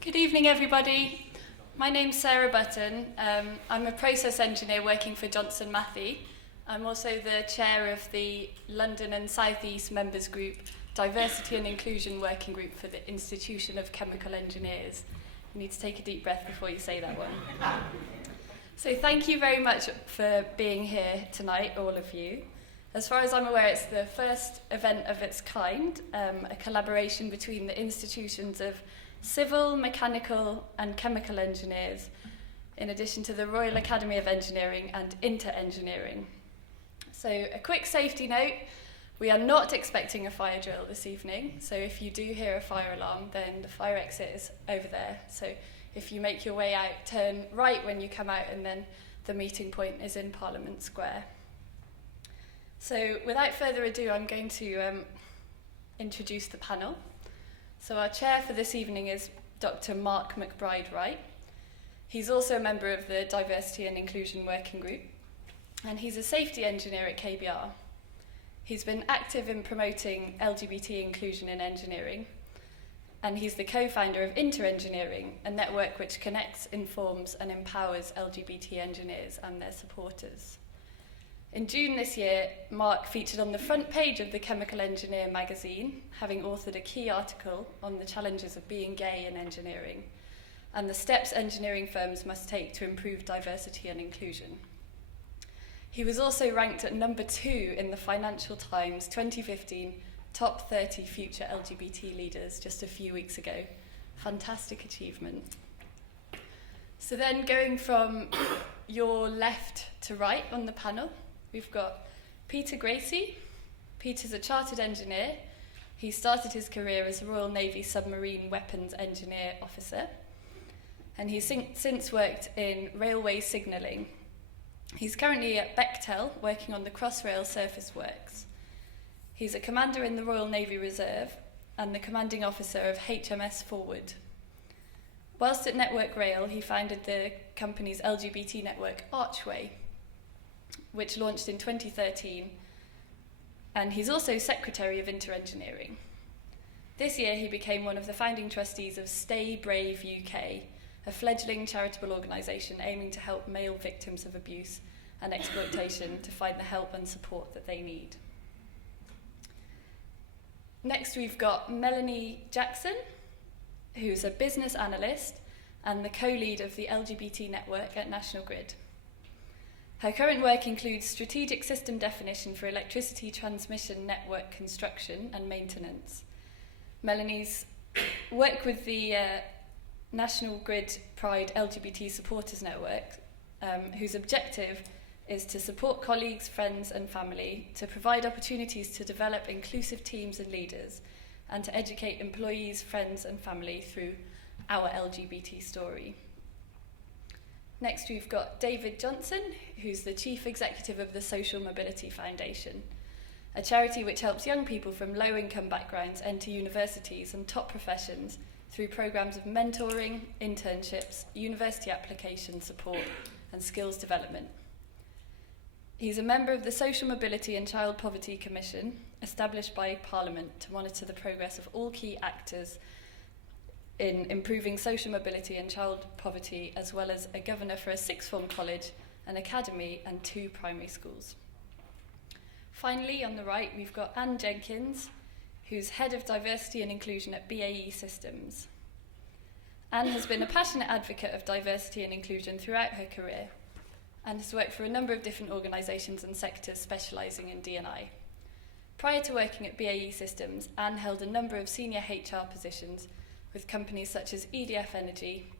Good evening, everybody. My name's Sarah Button. I'm a process engineer working for Johnson Matthey. I'm also the chair of the London and South East Members Group Diversity and Inclusion Working Group for the Institution of Chemical Engineers. You need to take a deep breath before you say that one. So thank you very much for being here tonight, all of you. As far as I'm aware, it's the first event of its kind, a collaboration between the institutions of civil, mechanical and chemical engineers, in addition to the Royal Academy of Engineering and InterEngineering. So a quick safety note, we are not expecting a fire drill this evening, so if you do hear a fire alarm, then the fire exit is over there. So if you make your way out, turn right when you come out, and then the meeting point is in Parliament Square. So without further ado, I'm going to introduce the panel. So our chair for this evening is Dr. Mark McBride-Wright. He's also a member of the Diversity and Inclusion Working Group, and he's a safety engineer at KBR. He's been active in promoting LGBT inclusion in engineering, and he's the co-founder of InterEngineering, a network which connects, informs and empowers LGBT engineers and their supporters. In June this year, Mark featured on the front page of the Chemical Engineer magazine, having authored a key article on the challenges of being gay in engineering and the steps engineering firms must take to improve diversity and inclusion. He was also ranked at number 2 in the Financial Times 2015 Top 30 Future LGBT Leaders just a few weeks ago. Fantastic achievement. So then going from your left to right on the panel, we've got Peter Gracey. Peter's a chartered engineer. He started his career as a Royal Navy submarine weapons engineer officer, and he's since worked in railway signalling. He's currently at Bechtel, working on the Crossrail surface works. He's a commander in the Royal Navy Reserve and the commanding officer of HMS Forward. Whilst at Network Rail, he founded the company's LGBT network Archway, which launched in 2013, and he's also Secretary of InterEngineering. This year he became one of the founding trustees of Stay Brave UK, a fledgling charitable organisation aiming to help male victims of abuse and exploitation to find the help and support that they need. Next we've got Melanie Jackson, who's a business analyst and the co-lead of the LGBT network at National Grid. Her current work includes strategic system definition for electricity transmission network construction and maintenance. Melanie's work with the National Grid Pride LGBT Supporters Network, whose objective is to support colleagues, friends and family, to provide opportunities to develop inclusive teams and leaders, and to educate employees, friends and family through our LGBT story. Next we've got David Johnson, who's the Chief Executive of the Social Mobility Foundation, a charity which helps young people from low-income backgrounds enter universities and top professions through programmes of mentoring, internships, university application support and skills development. He's a member of the Social Mobility and Child Poverty Commission, established by Parliament to monitor the progress of all key actors in improving social mobility and child poverty, as well as a governor for a sixth form college, an academy and 2 primary schools. Finally, on the right, we've got Anne Jenkins, who's Head of Diversity and Inclusion at BAE Systems. Anne has been a passionate advocate of diversity and inclusion throughout her career and has worked for a number of different organisations and sectors specialising in D&I. Prior to working at BAE Systems, Anne held a number of senior HR positions with companies such as EDF Energy,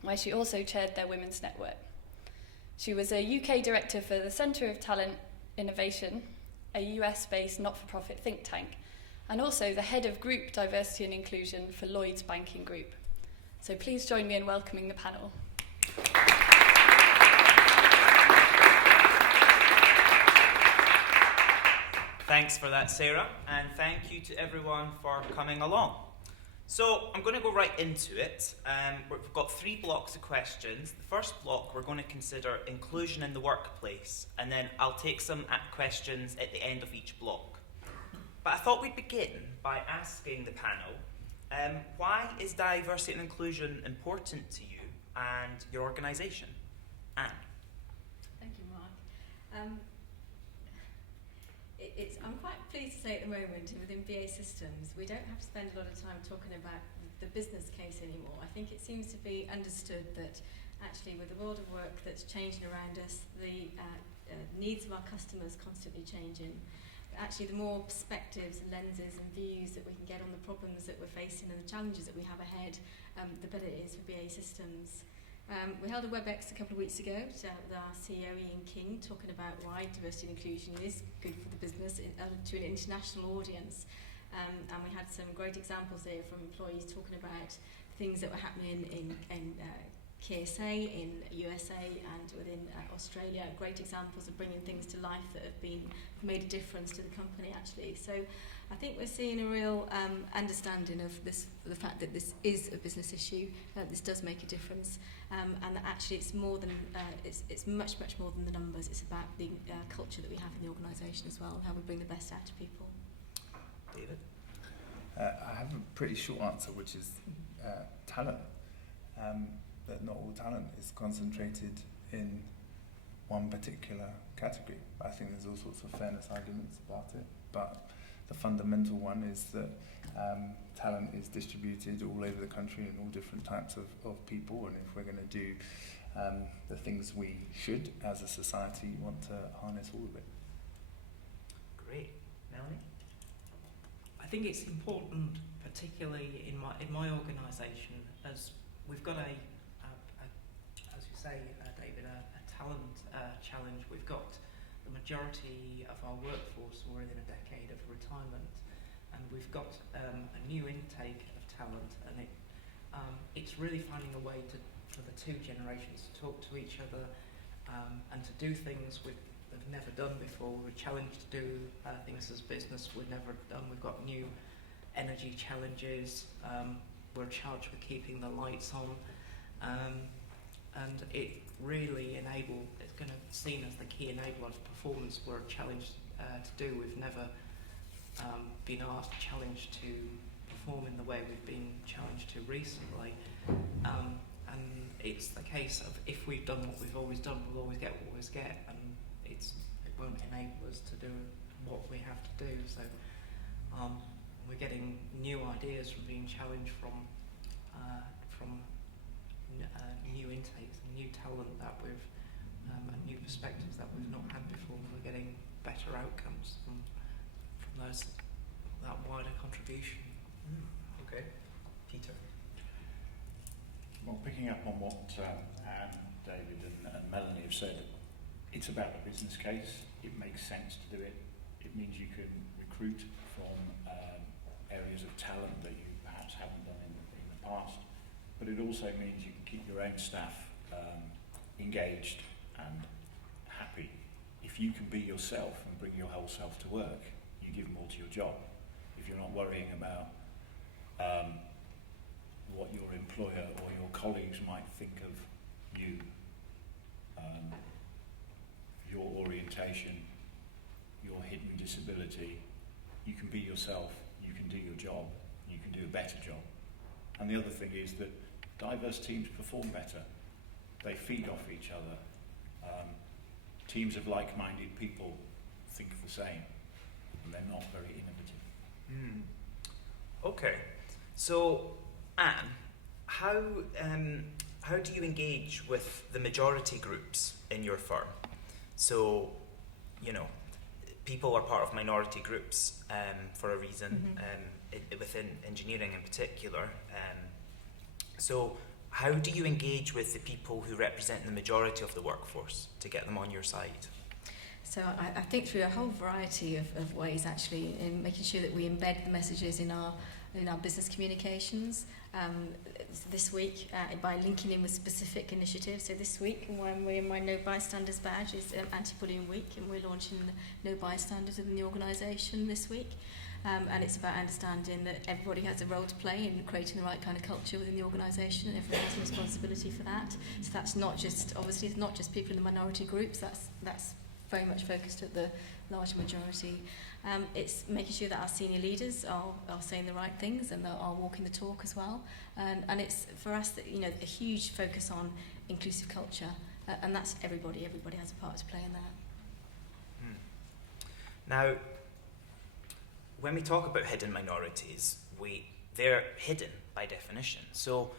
where she also chaired their women's network. She was a UK director for the Centre of Talent Innovation, a US-based not-for-profit think tank, and also the head of Group Diversity and Inclusion for Lloyds Banking Group. So please join me in welcoming the panel. Thanks for that, Sarah, and thank you to everyone for coming along. So I'm going to go right into it. We've got 3 blocks of questions. The first block, we're going to consider inclusion in the workplace, and then I'll take some questions at the end of each block. But I thought we'd begin by asking the panel, Why is diversity and inclusion important to you and your organisation? Anne? Thank you, Mark. I'm quite pleased to say at the moment within BA Systems we don't have to spend a lot of time talking about the business case anymore. I think it seems to be understood that actually with the world of work that's changing around us, the needs of our customers constantly changing. Actually, the more perspectives, lenses and views that we can get on the problems that we're facing and the challenges that we have ahead, the better it is for BA Systems. We held a WebEx a couple of weeks ago with our CEO Ian King talking about why diversity and inclusion is good for the business to an international audience. And we had some great examples there from employees talking about things that were happening in KSA, in USA and within Australia. Great examples of bringing things to life that have made a difference to the company actually. So I think we're seeing a real understanding of this, the fact that this is a business issue, this does make a difference, and that actually it's more than it's much more than the numbers. It's about the culture that we have in the organisation as well, and how we bring the best out of people. David? I have a pretty short answer, which is talent. That not all talent is concentrated in one particular category. I think there's all sorts of fairness arguments about it, but the fundamental one is that talent is distributed all over the country in all different types of people, and if we're going to do the things we should as a society, want to harness all of it. Great. Melanie? I think it's important, particularly in my organisation, as we've got as you say, David, a talent challenge. We've got the majority of our workforce who are within a decade of retirement, and we've got a new intake of talent, and it's really finding a way for the two generations to talk to each other and to do things they've never done before. We're challenged to do things as business we've never done. We've got new energy challenges. We're charged with keeping the lights on. And it really it's going to be seen as the key enabler of performance. We're challenged to do. We've never been challenged to perform in the way we've been challenged to recently. And it's the case of if we've done what we've always done, we'll always get what we always get, and it won't enable us to do what we have to do. So we're getting new ideas from being challenged from new intakes, new talent and new perspectives that we've not had before. We're getting better outcomes from that wider contribution. Okay. Peter? Well, picking up on what Anne, David and Melanie have said, it's about the business case. It makes sense to do it. It means you can recruit from areas of talent that you perhaps haven't done in the past. But it also means you can keep your own staff engaged and happy. If you can be yourself and bring your whole self to work, you give more to your job. If you're not worrying about what your employer or your colleagues might think of you, your orientation, your hidden disability, you can be yourself, you can do your job, you can do a better job. And the other thing is that diverse teams perform better. They feed off each other. Teams of like-minded people think the same, and they're not very innovative. Okay. So, Anne, how do you engage with the majority groups in your firm? So, people are part of minority groups for a reason, within engineering in particular. So how do you engage with the people who represent the majority of the workforce to get them on your side? So I think through a whole variety of ways actually, in making sure that we embed the messages in our business communications. This week, by linking in with specific initiatives. So this week, when we're in my No Bystanders badge, is Anti-Bullying Week, and we're launching No Bystanders within the organisation this week. And it's about understanding that everybody has a role to play in creating the right kind of culture within the organisation, and everyone has a responsibility for that. So that's not just, obviously, it's not just people in the minority groups, that's very much focused at the large majority. It's making sure that our senior leaders are saying the right things and are walking the talk as well. And it's for us that, you know, a huge focus on inclusive culture, and that's everybody. Everybody has a part to play in that. Now, when we talk about hidden minorities, they're hidden by definition. So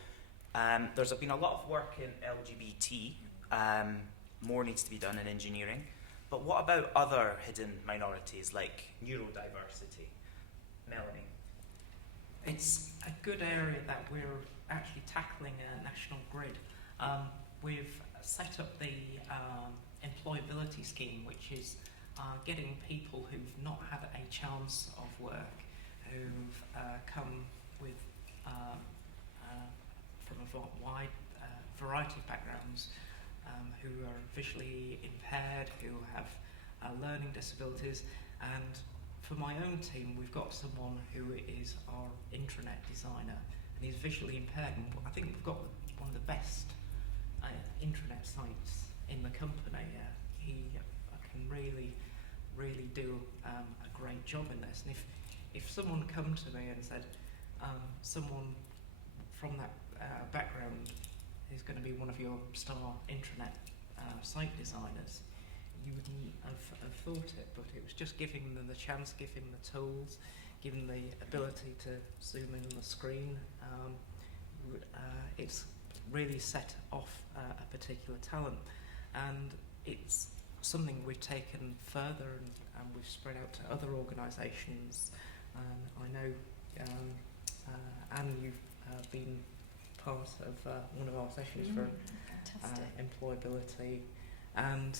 there's been a lot of work in LGBT. More needs to be done in engineering. But what about other hidden minorities like neurodiversity? Melanie? It's a good area that we're actually tackling a national grid. We've set up the employability scheme, which is getting people who've not had a chance of work, who've come with from a wide variety of backgrounds, who are visually impaired, who have learning disabilities. And for my own team, we've got someone who is our intranet designer, and he's visually impaired. And I think we've got one of the best intranet sites in the company. He can really do a great job in this. And if someone come to me and said, someone from that background is going to be one of your star intranet site designers, you wouldn't have thought it, but it was just giving them the chance, giving them the tools, giving them the ability to zoom in on the screen. It's really set off a particular talent, and it's something we've taken further and we've spread out to other organisations. I know, Anne, you've been part of one of our sessions for employability, and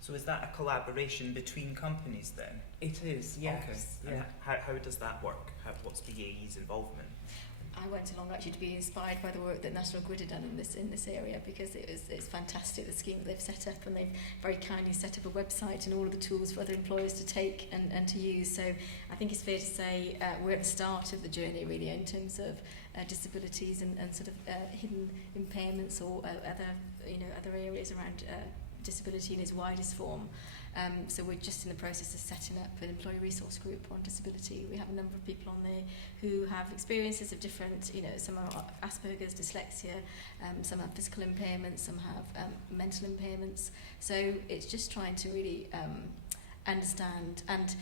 so is that a collaboration between companies then? it is, yes. Okay. Yeah. And how does that work? What's BAE's involvement? I went along actually to be inspired by the work that National Grid had done in this area, because it's fantastic, the scheme that they've set up, and they've very kindly set up a website and all of the tools for other employers to take and to use. So I think it's fair to say we're at the start of the journey really in terms of disabilities and sort of hidden impairments or other areas around disability in its widest form. So we're just in the process of setting up an employee resource group on disability. We have a number of people on there who have experiences of different, some are Asperger's, dyslexia, some have physical impairments, some have mental impairments. So it's just trying to really understand. And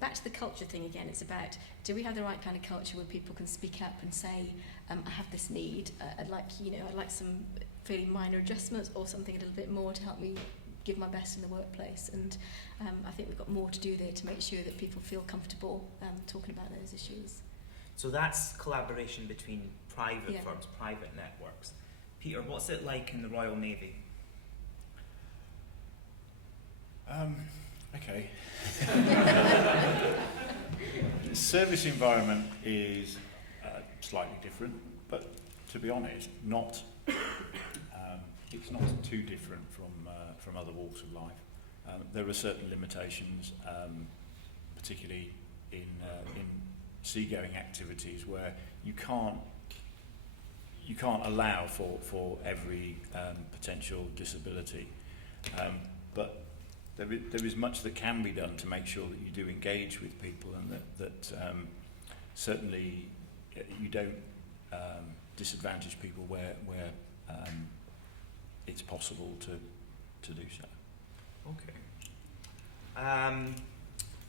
back to the culture thing again, it's about, do we have the right kind of culture where people can speak up and say, I have this need, I'd like some fairly minor adjustments or something a little bit more to help me give my best in the workplace. And I think we've got more to do there to make sure that people feel comfortable talking about those issues. So that's collaboration between private firms, private networks. Peter, what's it like in the Royal Navy? Okay. The service environment is slightly different, but to be honest, it's not too different from other walks of life. There are certain limitations, particularly in seagoing activities, where you can't allow for every potential disability, but there is much that can be done to make sure that you do engage with people, and that certainly you don't disadvantage people where it's possible to do so. Okay.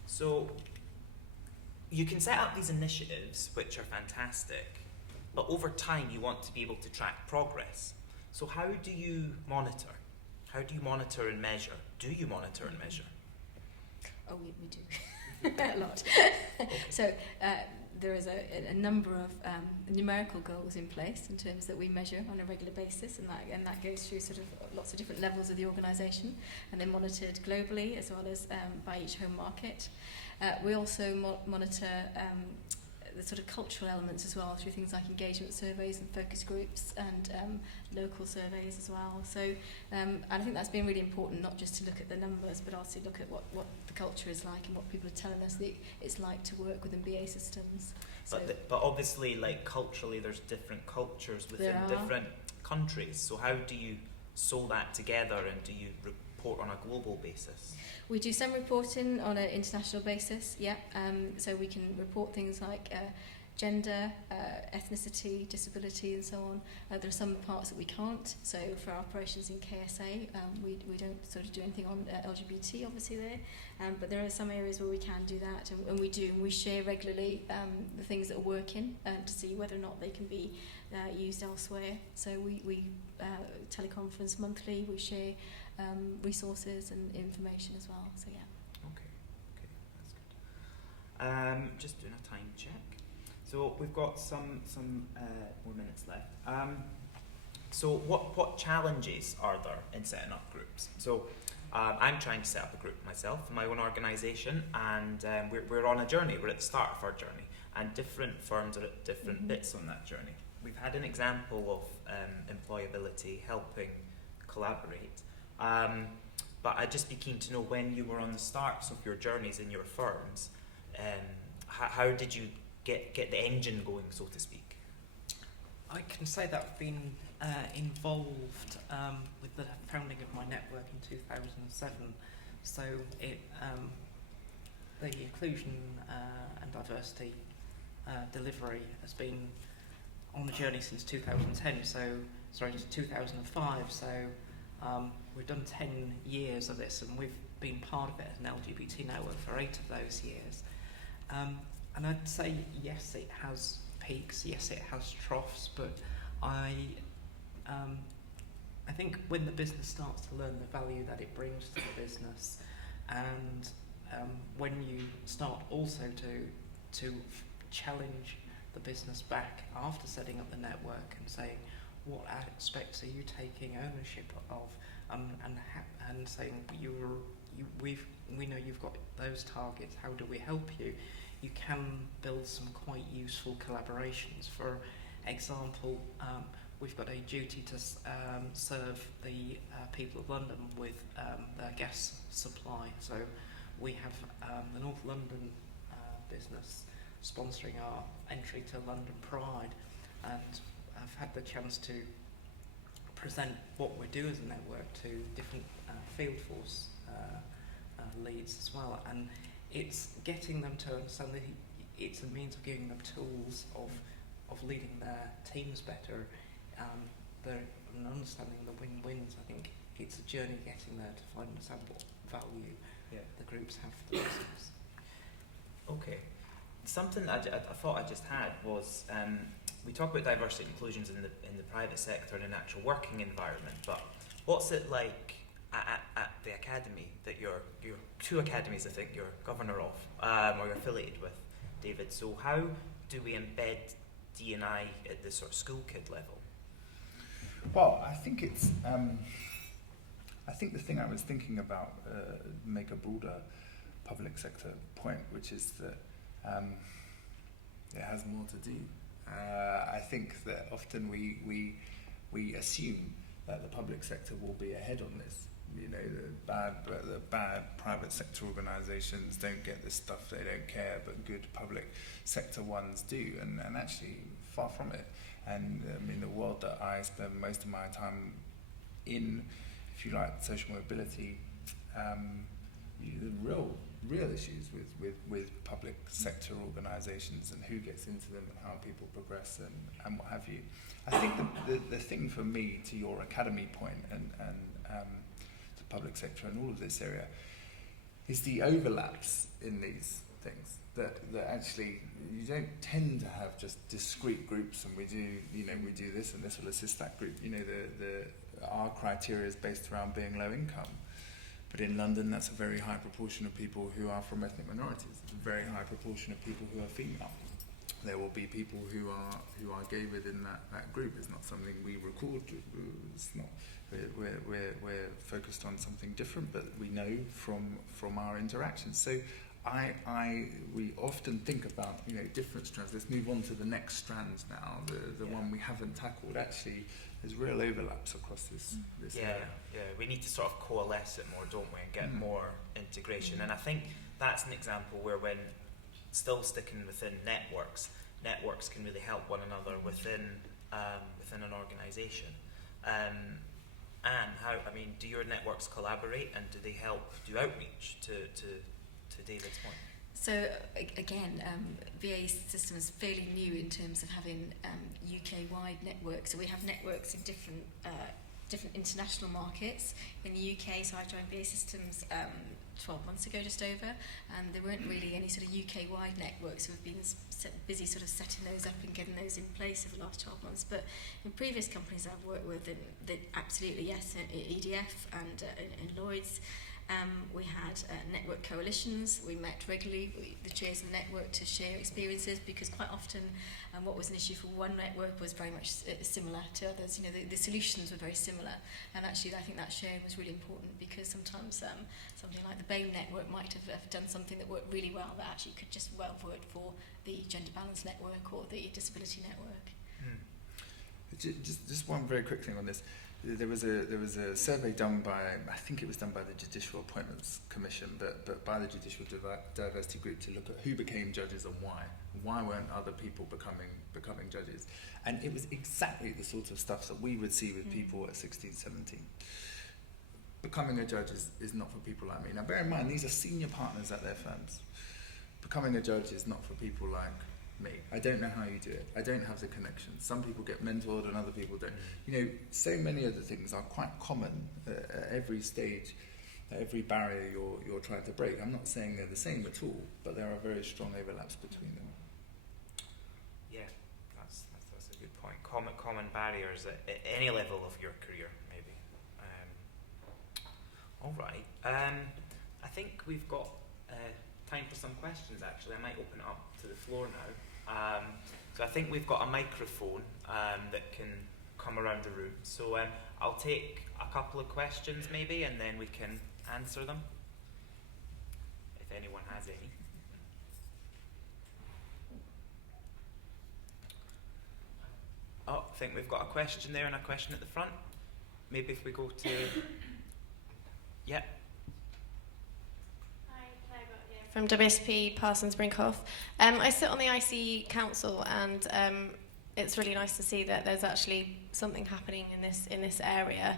So you can set up these initiatives, which are fantastic, but over time you want to be able to track progress. So how do you monitor? How do you monitor and measure? Do you monitor and measure? Oh, we do. A lot. So there is a number of numerical goals in place in terms that we measure on a regular basis, and that goes through sort of lots of different levels of the organisation, and they're monitored globally as well as by each home market. We also monitor the sort of cultural elements as well through things like engagement surveys and focus groups and local surveys as well. So and I think that's been really important, not just to look at the numbers, but also look at what the culture is like and what people are telling us that it's like to work within BA systems. But obviously, like culturally, there's different cultures within different countries. So how do you sew that together, and do you report on a global basis? We do some reporting on an international basis, yeah. So we can report things like gender, ethnicity, disability and so on. There are some parts that we can't. So for our operations in KSA, we don't sort of do anything on LGBT obviously there. But there are some areas where we can do that, and we do. And we share regularly the things that are working to see whether or not they can be used elsewhere. So we teleconference monthly, we share resources and information as well. So yeah. Okay, that's good. Just doing a time check. So we've got some more minutes left. So what challenges are there in setting up groups? So I'm trying to set up a group myself in my own organisation, and we're on a journey. We're at the start of our journey, and different firms are at different bits on that journey. We've had an example of employability helping collaborate, but I'd just be keen to know, when you were on the starts of your journeys in your firms, how did you get the engine going, so to speak? I can say that I've been involved with the founding of my network in 2007. So the inclusion and diversity delivery has been on the journey since 2010. Since 2005. So we've done 10 years of this, and we've been part of it as an LGBT network for 8 of those years. And I'd say, yes, it has peaks, yes, it has troughs, but I think when the business starts to learn the value that it brings to the business, and when you start also to challenge the business back after setting up the network and saying, what aspects are you taking ownership of, and saying, we know you've got those targets, how do we help you? You can build some quite useful collaborations. For example, we've got a duty to serve the people of London with their gas supply. So we have the North London business sponsoring our entry to London Pride, and I've had the chance to present what we do as a network to different field force leads as well, and it's getting them to understand that it's a means of giving them tools of leading their teams better, and understanding the win-wins. I think it's a journey getting there to understand what value the groups have for the business. Okay. Something I thought I just had was, we talk about diversity and inclusions in the private sector and in actual working environment, but what's it like at the academy that you're 2 academies I think you're governor of, or you're affiliated with, David? So how do we embed D&I at the sort of school kid level? Well, I think it's. I think the thing I was thinking about make a broader public sector point, which is that it has more to do. I think that often we assume that the public sector will be ahead on this. You know, the bad private sector organisations don't get this stuff, they don't care, but good public sector ones do, and actually far from it. And I mean, the world that I spend most of my time in, if you like, social mobility, the real issues with public sector organisations and who gets into them and how people progress and what have you. I think the thing for me, to your academy point and the public sector and all of this area, is the overlaps in these things. That actually you don't tend to have just discrete groups and we do this and this will assist that group. You know, our criteria is based around being low income. But in London, that's a very high proportion of people who are from ethnic minorities. It's a very high proportion of people who are female. There will be people who are gay within that group. It's not something we record. It's not. We're focused on something different, but we know from our interactions. So we often think about different strands. Let's move on to the next strands now. The one we haven't tackled. Actually, there's real overlaps across this area. Yeah, we need to sort of coalesce it more, don't we, and get more integration. And I think that's an example where, when still sticking within networks can really help one another within an organisation. Anne, do your networks collaborate, and do they help do outreach to David's point? So again, VA system is fairly new in terms of having UK-wide networks. So we have networks in different international markets. In the UK, so I joined VA Systems 12 months ago, just over, and there weren't really any sort of UK-wide networks. So we've been busy sort of setting those up and getting those in place over the last 12 months. But in previous companies I've worked with, absolutely yes, EDF and in Lloyd's, we had network coalitions. We met regularly, the chairs of the network, to share experiences, because quite often what was an issue for one network was very much similar to others. You know, the solutions were very similar, and actually I think that sharing was really important, because sometimes something like the BAME network might have done something that worked really well that actually could just well work for the gender balance network or the disability network. Just one very quick thing on this. There was a survey done by, I think it was done by the Judicial Appointments Commission, but by the Judicial Diversity Group, to look at who became judges and why. Why weren't other people becoming judges? And it was exactly the sort of stuff that we would see with people at 16, 17. Becoming a judge is not for people like me. Now bear in mind, these are senior partners at their firms. Becoming a judge is not for people like me. I don't know how you do it. I don't have the connections. Some people get mentored and other people don't. You know, so many of the things are quite common at every stage, at every barrier you're trying to break. I'm not saying they're the same at all, but there are very strong overlaps between them. Yeah, that's a good point. Common barriers at any level of your career, maybe. All right. I think we've got time for some questions, actually. I might open it up to the floor now. So I think we've got a microphone that can come around the room. So I'll take a couple of questions maybe, and then we can answer them, if anyone has any. Oh, I think we've got a question there and a question at the front. Maybe if we go to... Yeah. From WSP Parsons Brinkhoff. I sit on the IC Council, and it's really nice to see that there's actually something happening in this area,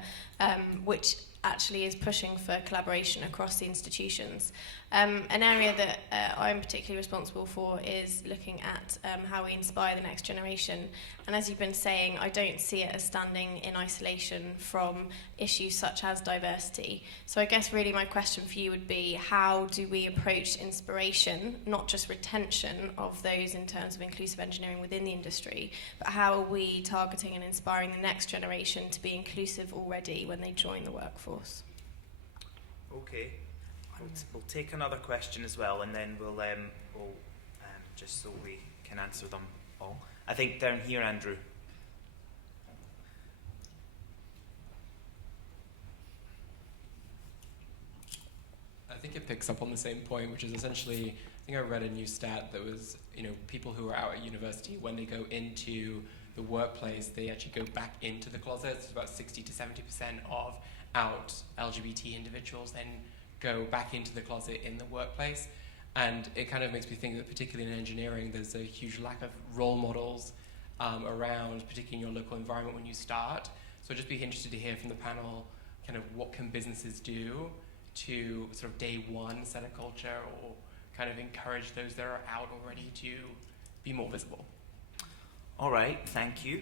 which actually is pushing for collaboration across the institutions. An area that I'm particularly responsible for is looking at how we inspire the next generation. And as you've been saying, I don't see it as standing in isolation from issues such as diversity. So I guess really my question for you would be, how do we approach inspiration, not just retention of those in terms of inclusive engineering within the industry, but how are we targeting and inspiring the next generation to be inclusive already when they join the workforce? Okay. We'll take another question as well, and then we'll just so we can answer them all. I think down here, Andrew. I think it picks up on the same point, which is essentially, I think I read a new stat that was, people who are out at university, when they go into the workplace, they actually go back into the closet. It's about 60 to 70% of out LGBT individuals then go back into the closet in the workplace. And it kind of makes me think that particularly in engineering, there's a huge lack of role models around, particularly in your local environment when you start. So I'd just be interested to hear from the panel kind of what can businesses do to sort of day one set a culture, or kind of encourage those that are out already to be more visible. All right, thank you.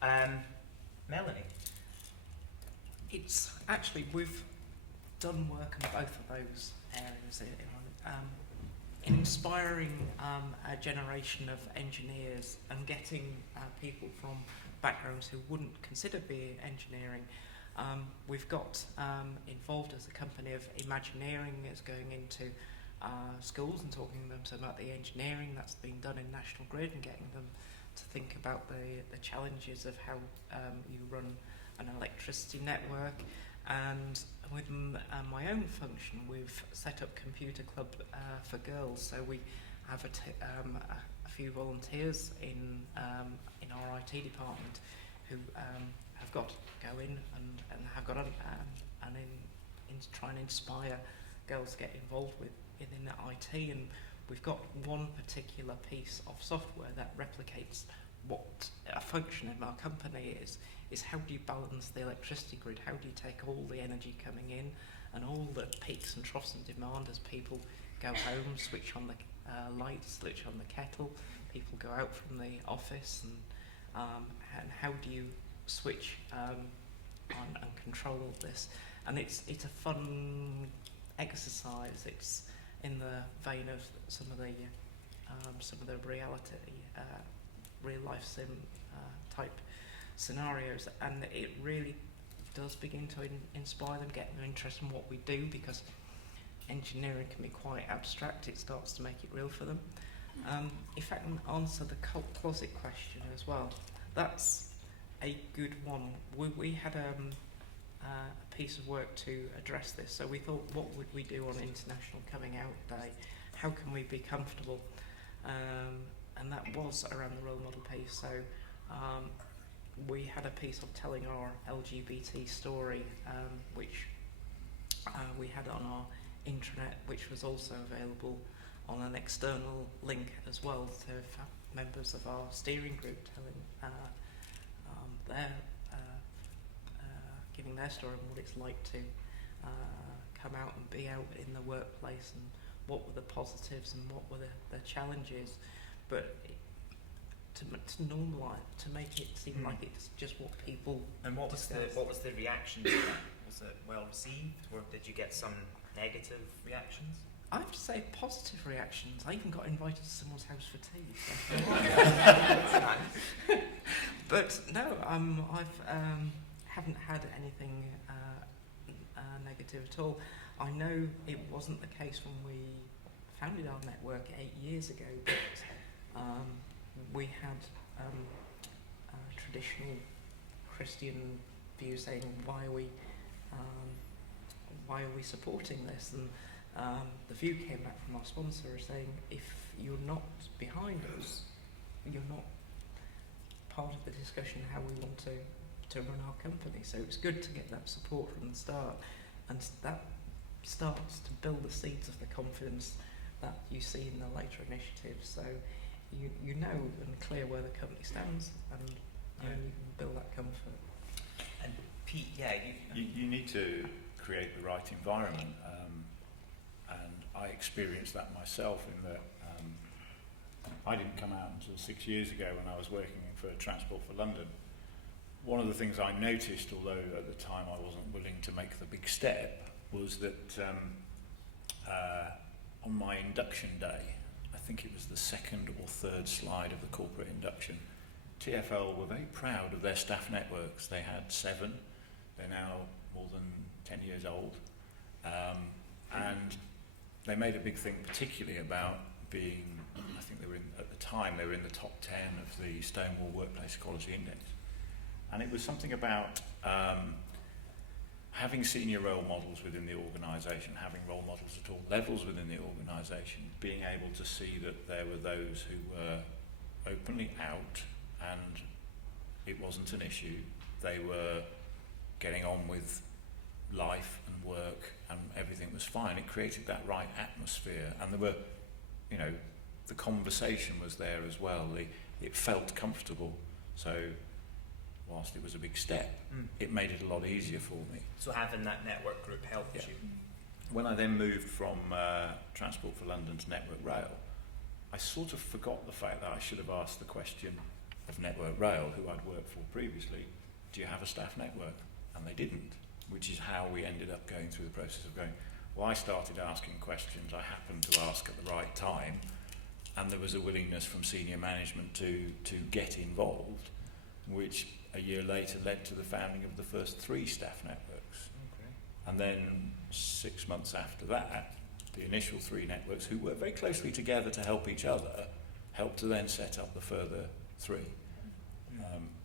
Melanie? It's actually, we've done work in both of those areas, in inspiring a generation of engineers and getting people from backgrounds who wouldn't consider being engineering. We've got involved as a company of Imagineering, is going into schools and talking to them about the engineering that's been done in National Grid, and getting them to think about the challenges of how you run an electricity network. And with my own function, we've set up Computer Club for Girls. So we have a few volunteers in our IT department who have got to go in and have got in try and inspire girls to get involved within IT. And we've got one particular piece of software that replicates what a function in our company is how do you balance the electricity grid? How do you take all the energy coming in and all the peaks and troughs in demand as people go home, switch on the lights, switch on the kettle, people go out from the office, and how do you switch on and control all this? And it's a fun exercise. It's in the vein of some of the reality, real life sim type scenarios, and it really does begin to inspire them, get them interested in what we do, because engineering can be quite abstract. It starts to make it real for them. If I can answer the cult closet question as well, that's a good one. We had a piece of work to address this, so we thought, what would we do on International Coming Out Day? How can we be comfortable? And that was around the role model piece. So we had a piece of telling our LGBT story, which we had on our intranet, which was also available on an external link as well to members of our steering group telling giving their story and what it's like to come out and be out in the workplace, and what were the positives and what were the challenges, but to normalise, to make it seem like it's just what people. And what was the reaction to that? Was it well received, or did you get some negative reactions? I have to say positive reactions. I even got invited to someone's house for tea. So. But no, I've haven't had anything negative at all. I know it wasn't the case when we founded our network 8 years ago, but we had traditional Christian views saying, why are we supporting this? And the view came back from our sponsor saying, if you're not behind us, you're not part of the discussion how we want to run our company. So it's good to get that support from the start, and that starts to build the seeds of the confidence that you see in the later initiatives. So you know and clear where the company stands, and you can build that comfort. And Pete, you need to create the right environment, and I experienced that myself in that I didn't come out until 6 years ago when I was working for Transport for London. One of the things I noticed, although at the time I wasn't willing to make the big step, was that on my induction day, I think it was the second or third slide of the corporate induction, TfL were very proud of their staff networks. They had 7. They're now more than 10 years old. And they made a big thing particularly about being, I think at the time they were in the top 10 of the Stonewall Workplace Equality Index. And it was something about having senior role models within the organisation, having role models at all levels within the organisation, being able to see that there were those who were openly out and it wasn't an issue. They were getting on with life and work and everything was fine. It created that right atmosphere, and there were, the conversation was there as well. It felt comfortable. So whilst it was a big step, it made it a lot easier for me. So having that network group helped you. When I then moved from Transport for London to Network Rail, I sort of forgot the fact that I should have asked the question of Network Rail, who I'd worked for previously, do you have a staff network? And they didn't, which is how we ended up going through the process of going, well, I started asking questions I happened to ask at the right time, and there was a willingness from senior management to get involved, which a year later led to the founding of the first 3 staff networks. Okay. And then 6 months after that, the initial 3 networks, who worked very closely together to help each other, helped to then set up the further 3.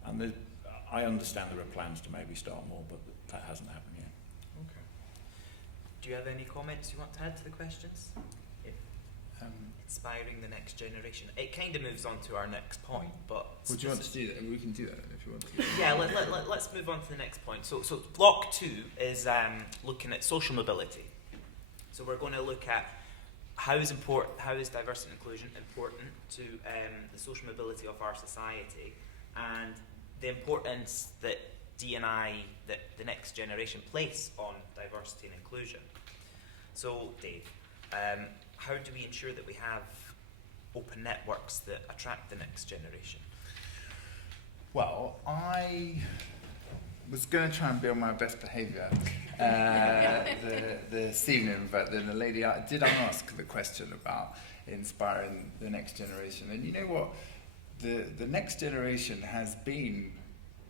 And I understand there are plans to maybe start more, but that hasn't happened yet. Okay. Do you have any comments you want to add to the questions? Inspiring the next generation. It kind of moves on to our next point, but... Would you want to do that? We can do that if you want to. Yeah, let's move on to the next point. So block 2 is looking at social mobility. So we're going to look at how is diversity and inclusion important to the social mobility of our society, and the importance that D&I, that the next generation, place on diversity and inclusion. So, Dave, how do we ensure that we have open networks that attract the next generation? Well, I was going to try and be on my best behaviour this evening, but then the lady did ask the question about inspiring the next generation. And you know what? The next generation has been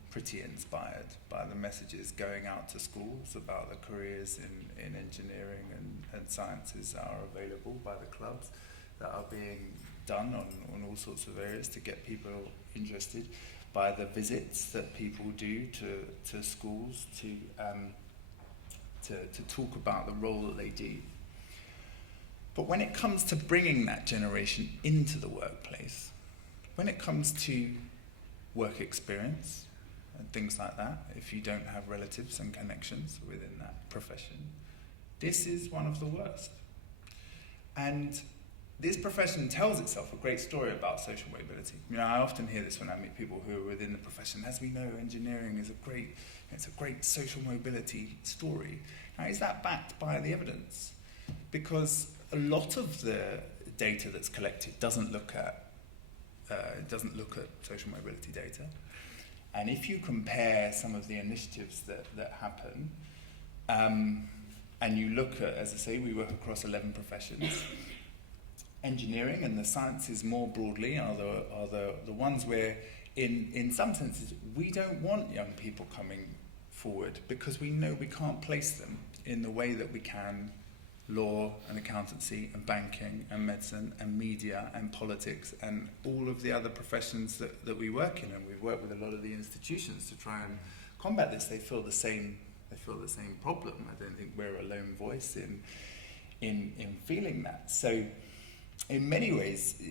pretty inspired by the messages going out to schools about the careers in engineering and sciences that are available by the clubs that are being done on all sorts of areas to get people interested, by the visits that people do to schools to talk about the role that they do. But when it comes to bringing that generation into the workplace, when it comes to work experience and things like that, if you don't have relatives and connections within that profession, this is one of the worst. And this profession tells itself a great story about social mobility. You know, I often hear this when I meet people who are within the profession. As we know, engineering is a great social mobility story. Now, is that backed by the evidence? Because a lot of the data that's collected doesn't look at social mobility data. And if you compare some of the initiatives that happen, and you look at, as I say, we work across 11 professions. Engineering and the sciences more broadly are the ones where, in some senses, we don't want young people coming forward because we know we can't place them in the way that we can law and accountancy and banking and medicine and media and politics and all of the other professions that we work in. And we've worked with a lot of the institutions to try and combat this. They feel the same problem. I don't think we're a lone voice in feeling that. So in many ways,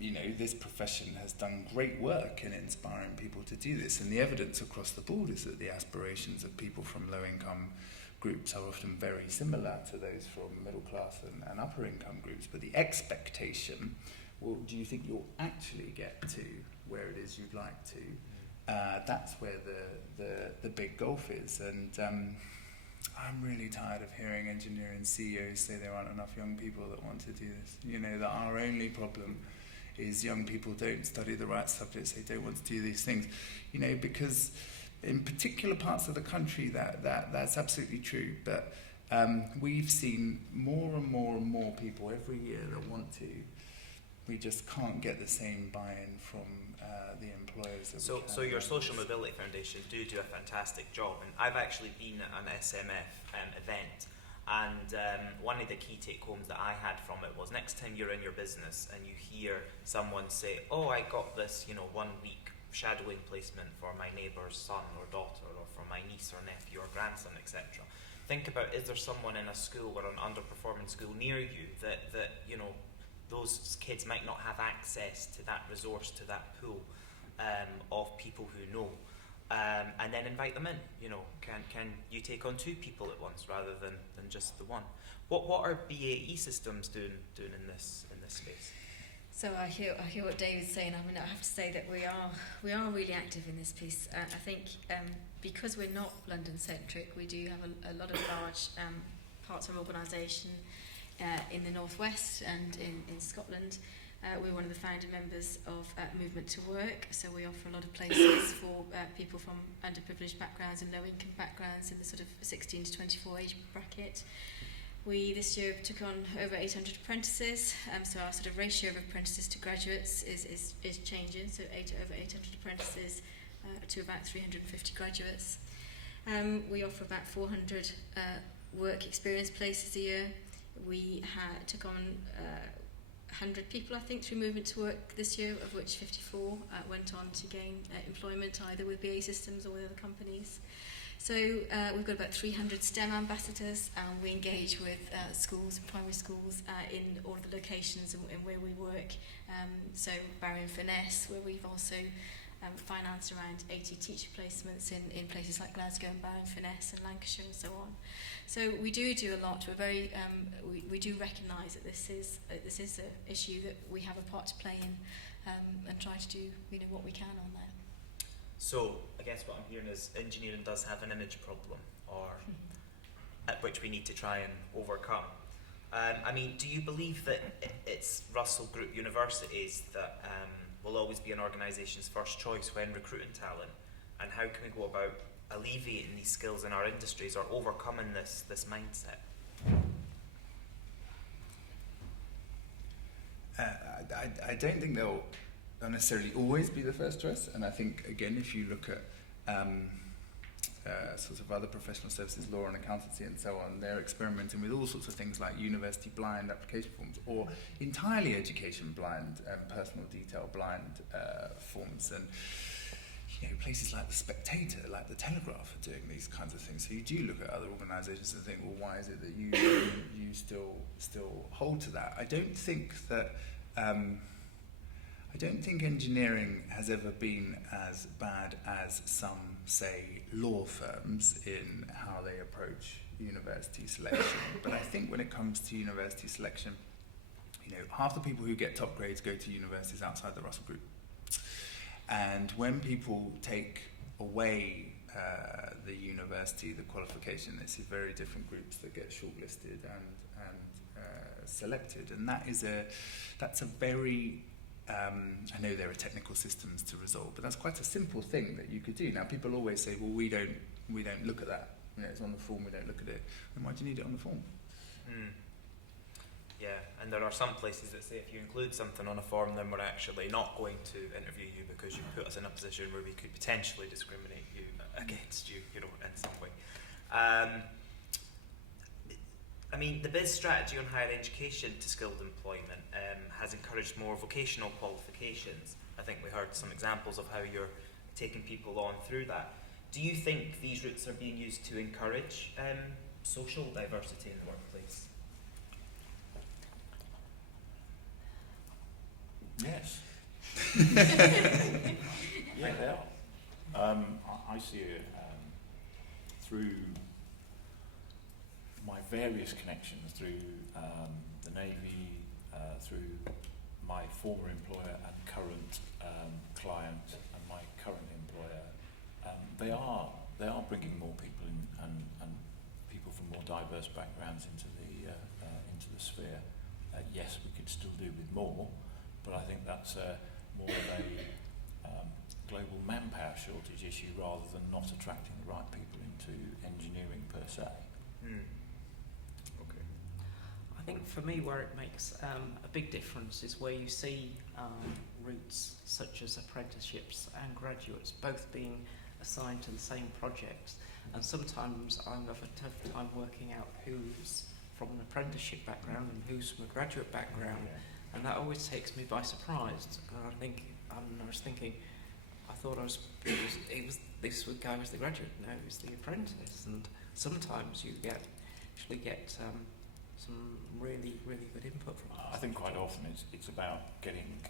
you know, this profession has done great work in inspiring people to do this, and the evidence across the board is that the aspirations of people from low-income groups are often very similar to those from middle class and upper income groups, but the expectation, well, do you think you'll actually get to where it is you'd like to? That's where the big gulf is, and I'm really tired of hearing engineering CEOs say there aren't enough young people that want to do this. You know, that our only problem is young people don't study the right subjects, they don't want to do these things. You know, because in particular parts of the country that's absolutely true, but we've seen more and more and more people every year that want to. We just can't get the same buy-in from the employers. So your Social Mobility Foundation do a fantastic job, and I've actually been at an SMF event, and one of the key take-homes that I had from it was, next time you're in your business and you hear someone say, oh, I got this, 1 week shadowing placement for my neighbour's son or daughter, or for my niece or nephew or grandson, etc. Think about, is there someone in a school or an underperforming school near you that those kids might not have access to that resource, to that pool of people who know, and then invite them in. Can you take on 2 people at once rather than just the one? What are BAE systems doing in this space? So I hear what David's saying. I mean, I have to say that we are really active in this piece. I think because we're not London centric, we do have a lot of large parts of our organisation in the northwest and in Scotland. We're one of the founding members of Movement to Work, so we offer a lot of places for people from underprivileged backgrounds and low-income backgrounds in the sort of 16 to 24 age bracket. We this year took on over 800 apprentices, so our sort of ratio of apprentices to graduates is changing, so over 800 apprentices to about 350 graduates. We offer about 400 work experience places a year. We took on 100 people, I think, through Movement to Work this year, of which 54 went on to gain employment either with BAE Systems or with other companies. So we've got about 300 STEM ambassadors, and we engage with schools, primary schools, in all of the locations and where we work. So Barry and Finesse, where we've also finance around 80 teacher placements in places like Glasgow and Barrow-in-Furness and Lancashire and so on. So we do a lot. We're very we do recognise that this is an issue that we have a part to play in, and try to do what we can on that. So I guess what I'm hearing is engineering does have an image problem, or at which we need to try and overcome. I mean, do you believe that it's Russell Group universities that will always be an organisation's first choice when recruiting talent? And how can we go about alleviating these skills in our industries or overcoming this mindset? I don't think they'll necessarily always be the first choice, and I think, again, if you look at sort of other professional services, law and accountancy and so on, they're experimenting with all sorts of things like university blind application forms, or entirely education blind and personal detail blind forms, and places like the Spectator, like the Telegraph, are doing these kinds of things. So you do look at other organisations and think, well, why is it that you still hold to that? I don't think engineering has ever been as bad as some, say, law firms in how they approach university selection. But I think when it comes to university selection, half the people who get top grades go to universities outside the Russell Group. And when people take away the university, the qualification, it's very different groups that get shortlisted and selected. And that's a very I know there are technical systems to resolve, but that's quite a simple thing that you could do. Now, people always say, well, we don't look at that. It's on the form, we don't look at it. Then why do you need it on the form? Yeah, and there are some places that say if you include something on a form, then we're actually not going to interview you because you put us in a position where we could potentially discriminate you against you, in some way. I mean, the BIS strategy on higher education to skilled employment has encouraged more vocational qualifications. I think we heard some examples of how you're taking people on through that. Do you think these routes are being used to encourage social diversity in the workplace? Yes. Yeah, they are. I see it through my various connections, through the Navy, through my former employer and current client and my current employer. They are bringing more people in and people from more diverse backgrounds into the sphere. Yes, we could still do with more, but I think that's more of a global manpower shortage issue rather than not attracting the right people into engineering per se. Okay. I think for me where it makes a big difference is where you see routes such as apprenticeships and graduates both being assigned to the same projects, and sometimes I have a tough time working out who's from an apprenticeship background and who's from a graduate background. And that always takes me by surprise. And I was thinking, I thought this guy was the graduate, no, he was the apprentice. And sometimes you actually get some really, really good input from us. I think quite often it's about getting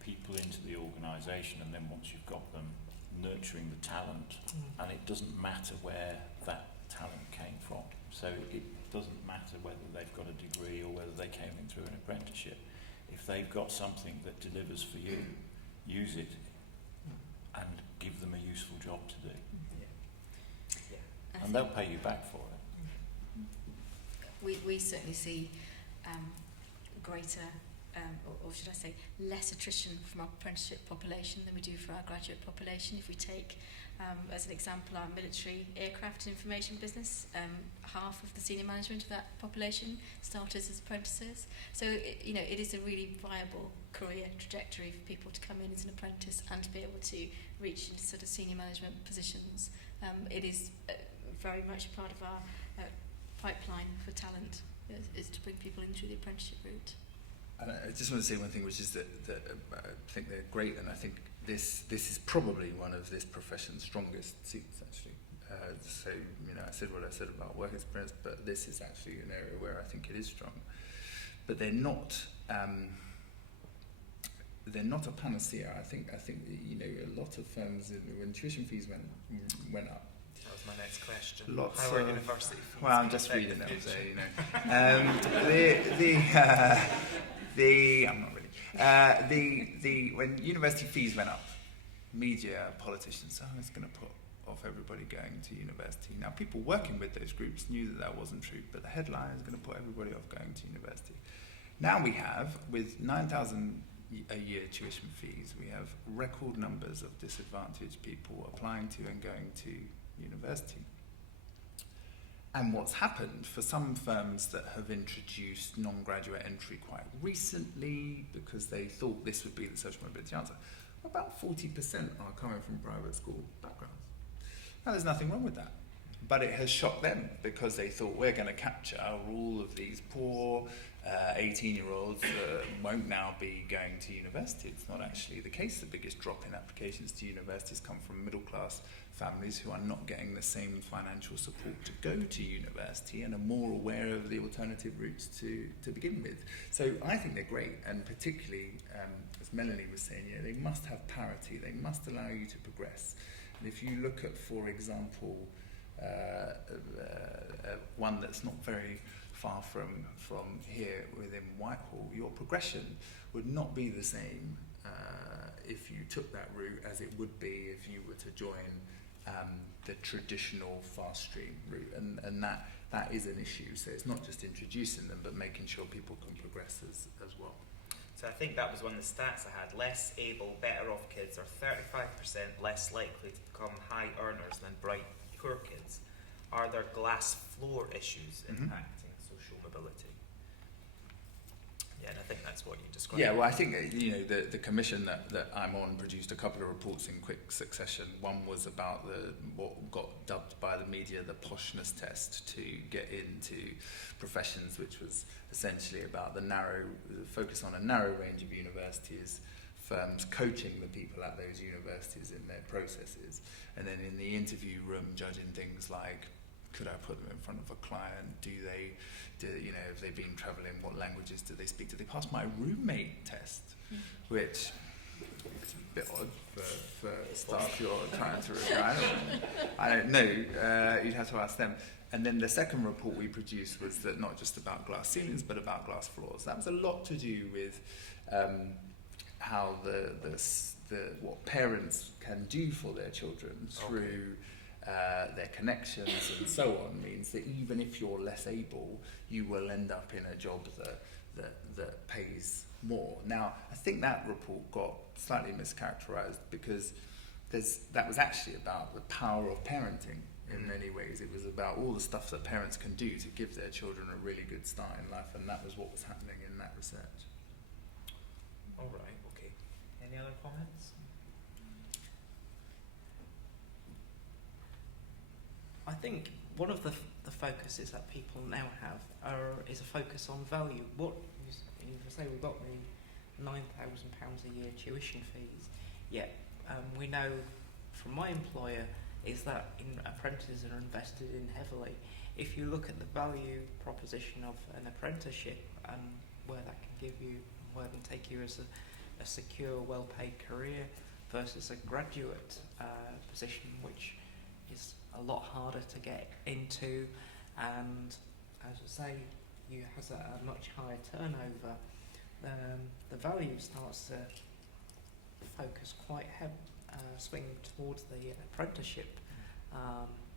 people into the organisation, and then once you've got them, nurturing the talent. And it doesn't matter where that talent came from. So it doesn't matter whether they've got a degree or whether they came in through an apprenticeship. If they've got something that delivers for you, use it and give them a useful job to do. And they'll pay you back for it. We certainly see greater, or should I say, less attrition from our apprenticeship population than we do for our graduate population. If we take, as an example, our military aircraft information business, half of the senior management of that population started as apprentices. So, it is a really viable career trajectory for people to come in as an apprentice and to be able to reach into sort of senior management positions. It is very much part of our pipeline for talent, is to bring people in through the apprenticeship route. And I just want to say one thing, which is that I think they're great, and I think this is probably one of this profession's strongest suits, actually. So, I said what I said about work experience, but this is actually an area where I think it is strong. But they're not, they're not a panacea. I think you know, a lot of firms, when tuition fees went up. That was my next question. Lots How are of university fees? Well, I'm just reading them, so you know. I'm not really. When university fees went up, media, politicians, it's going to put off everybody going to university. Now, people working with those groups knew that wasn't true, but the headline is going to put everybody off going to university. Now we have, with 9,000 a year tuition fees, we have record numbers of disadvantaged people applying to and going to university. And what's happened for some firms that have introduced non-graduate entry quite recently because they thought this would be the social mobility answer, about 40% are coming from private school backgrounds. Now, there's nothing wrong with that. But it has shocked them because they thought we're going to capture all of these poor 18-year-olds won't now be going to university. It's not actually the case. The biggest drop in applications to universities come from middle-class families who are not getting the same financial support to go to university and are more aware of the alternative routes to begin with. So I think they're great, and particularly, as Melanie was saying, they must have parity. They must allow you to progress. And if you look at, for example, one that's not very far from here within Whitehall, your progression would not be the same if you took that route as it would be if you were to join the traditional fast stream route, and that is an issue. So it's not just introducing them, but making sure people can progress as well. So I think that was one of the stats I had. Less able, better off kids are 35% less likely to become high earners than bright, poor kids. Are there glass floor issues impacting social mobility? Yeah, and I think that's what you described. Yeah, well, I think the commission that I'm on produced a couple of reports in quick succession. One was about what got dubbed by the media the poshness test to get into professions, which was essentially about the focus on a narrow range of universities, firms coaching the people at those universities in their processes, and then in the interview room judging things like, could I put them in front of a client? Have they been travelling? What languages do they speak? Do they pass my roommate test? Which is a bit odd for staff you're trying to recruit. I don't know. You'd have to ask them. And then the second report we produced was that not just about glass ceilings, but about glass floors. That was a lot to do with how what parents can do for their children through their connections and so on, means that even if you're less able, you will end up in a job that pays more. Now, I think that report got slightly mischaracterized because that was actually about the power of parenting in many ways. It was about all the stuff that parents can do to give their children a really good start in life, and that was what was happening in that research. All right, okay. Any other comments? I think one of the focuses that people now have is a focus on value. Say we've got the £9,000 a year tuition fees, yet we know from my employer is that apprentices are invested in heavily. If you look at the value proposition of an apprenticeship and where that can give you, where it can take you as a secure, well-paid career versus a graduate position, which is a lot harder to get into, and as I say, you has a much higher turnover. The value starts to focus quite swing towards the apprenticeship,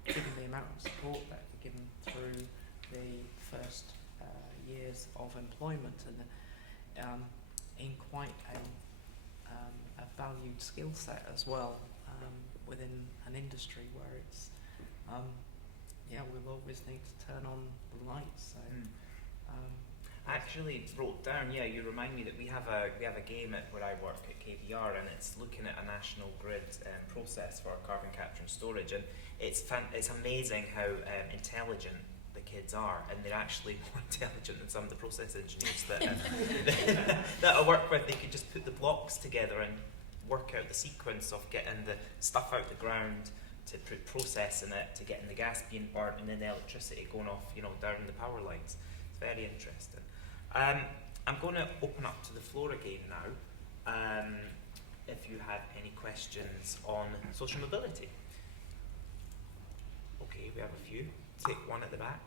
given the amount of support that you're given through the first years of employment, and in quite a valued skill set as well within an industry where it's we'll always need to turn on the lights. So I actually wrote down, you remind me that we have a game at where I work at KBR, and it's looking at a national grid process for carbon capture and storage, and it's amazing how intelligent the kids are, and they're actually more intelligent than some of the process engineers that I work with. They could just put the blocks together and work out the sequence of getting the stuff out the ground, to processing it, to getting the gas being burnt, and then the electricity going off, down the power lines. It's very interesting. I'm going to open up to the floor again now. if you have any questions on social mobility. Okay, we have a few. Take one at the back.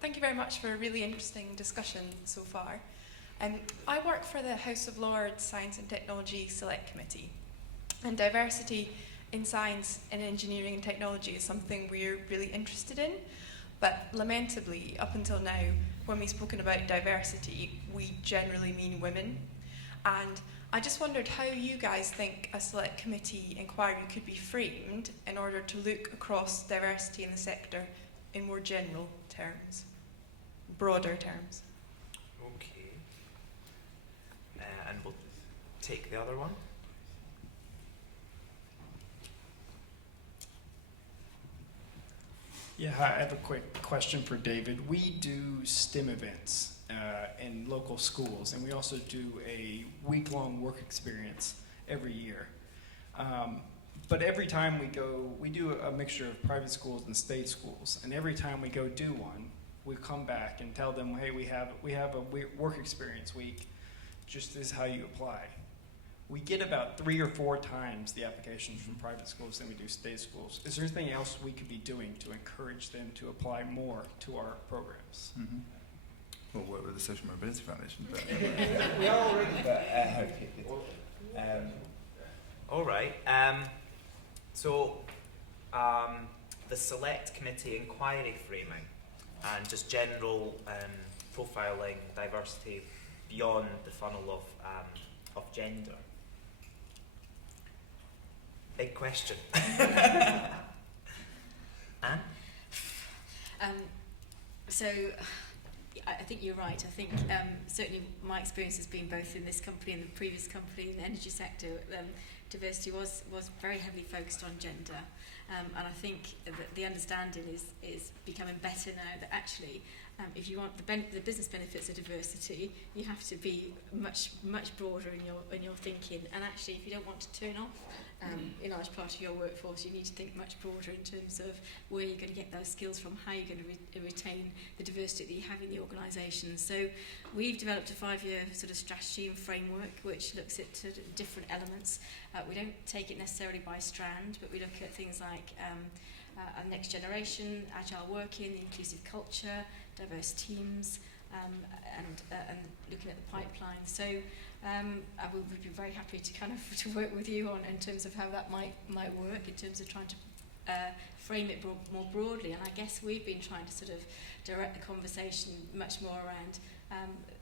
Thank you very much for a really interesting discussion so far. I work for the House of Lords Science and Technology Select Committee, and diversity in science and engineering and technology is something we're really interested in, but lamentably, up until now, when we've spoken about diversity, we generally mean women. And I just wondered how you guys think a select committee inquiry could be framed in order to look across diversity in the sector in more general terms, broader terms. Okay. And we'll take the other one. Yeah, hi, I have a quick question for David. We do STEM events in local schools, and we also do a week-long work experience every year. But every time we go, we do a mixture of private schools and state schools, and every time we go do one, we come back and tell them, hey, we have a work experience week, just this is how you apply. We get about 3 or 4 times the applications from private schools than we do state schools. Is there anything else we could be doing to encourage them to apply more to our programs? Mm-hmm. We'll work with the Social Mobility Foundation. But we are already. All right. So the select committee inquiry framing and just general profiling diversity beyond the funnel of gender. Big question. Anne? So I think you're right. I think certainly my experience has been both in this company and the previous company in the energy sector. Diversity was very heavily focused on gender, and I think that the understanding is becoming better now that actually if you want the business benefits of diversity, you have to be much broader in your thinking. And actually, if you don't want to turn off a large part of your workforce, you need to think much broader in terms of where you're going to get those skills from, how you're going to retain the diversity that you have in the organisation. So we've developed a 5-year sort of strategy and framework which looks at different elements. We don't take it necessarily by strand, but we look at things like our next generation, agile working, the inclusive culture, diverse teams, and looking at the pipeline. So I would be very happy to work with you on in terms of how that might work in terms of trying to frame it more broadly. And I guess we've been trying to sort of direct the conversation much more around,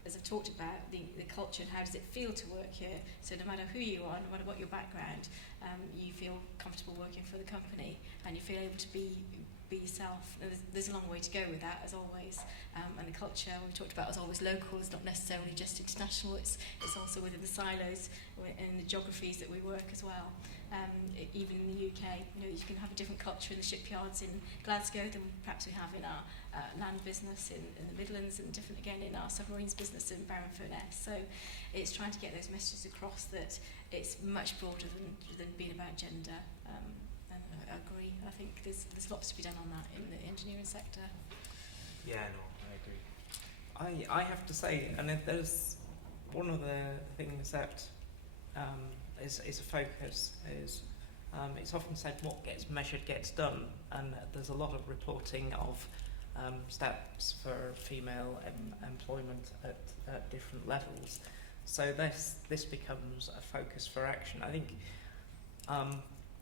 as I've talked about, the culture and how does it feel to work here. So no matter who you are, no matter what your background, you feel comfortable working for the company and you feel able to be yourself. There's a long way to go with that, as always. And the culture we talked about is always local. It's not necessarily just international. It's also within the silos and the geographies that we work as well. Even in the UK, you can have a different culture in the shipyards in Glasgow than perhaps we have in our land business in the Midlands, and different again in our submarines business in Barrow-in-Furness. So it's trying to get those messages across that it's much broader than being about gender. I agree. I think there's lots to be done on that in the engineering sector. Yeah, no, I agree. I have to say, and if there's one of the things that is a focus is it's often said what gets measured gets done, and there's a lot of reporting of stats for female employment at different levels. So this becomes a focus for action.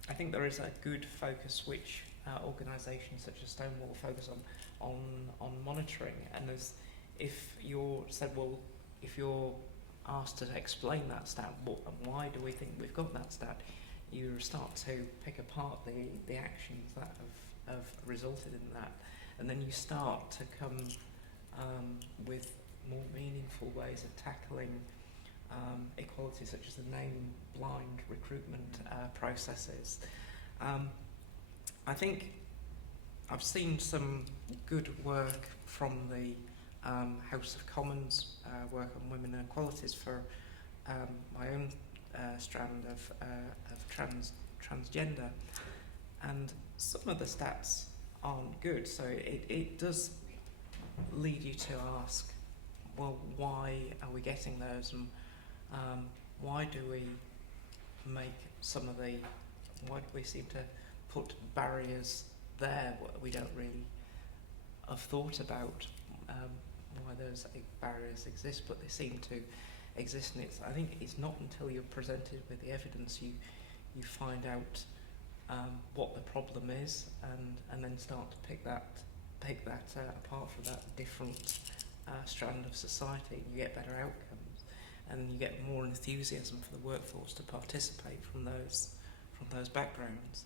I think there is a good focus which organisations such as Stonewall focus on monitoring, and if you're asked to explain that stat, and why do we think we've got that stat, you start to pick apart the actions that have resulted in that, and then you start to come with more meaningful ways of tackling equality, such as the name-blind recruitment processes. I think I've seen some good work from the House of Commons work on women and equalities for my own strand of transgender, and some of the stats aren't good, so it does lead you to ask, well, why are we getting those, and why do we make some of the, why do we seem to put barriers there we don't really have thought about why those barriers exist, but they seem to exist, and I think it's not until you're presented with the evidence you find out what the problem is, and then start to pick that apart from that different strand of society, and you get better outcomes, and you get more enthusiasm for the workforce to participate from those backgrounds.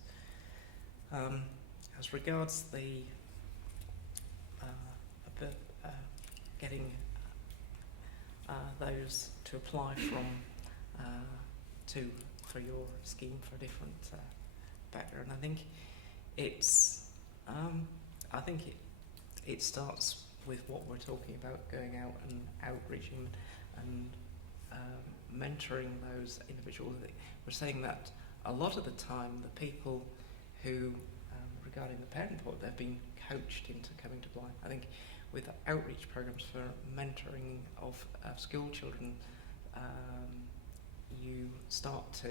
As regards the getting those to apply for your scheme for a different background, I think it starts with what we're talking about, going out and outreaching and mentoring those individuals. We're saying that a lot of the time the people who, regarding the parent report, they've been coached into coming to blind. I think with outreach programs for mentoring of school children, you start to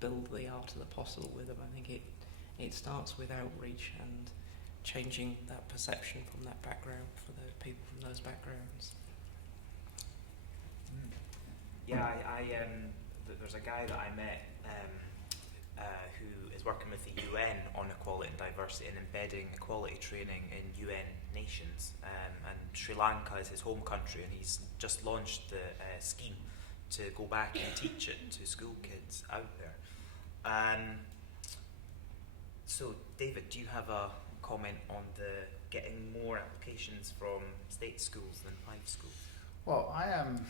build the art of the possible with them. I think it starts with outreach and changing that perception from that background for the people from those backgrounds. Yeah, there's a guy that I met who is working with the UN on equality and diversity and embedding equality training in UN nations. And Sri Lanka is his home country, and he's just launched the scheme to go back and teach it to school kids out there. So, David, do you have a comment on the getting more applications from state schools than private schools? Well, I am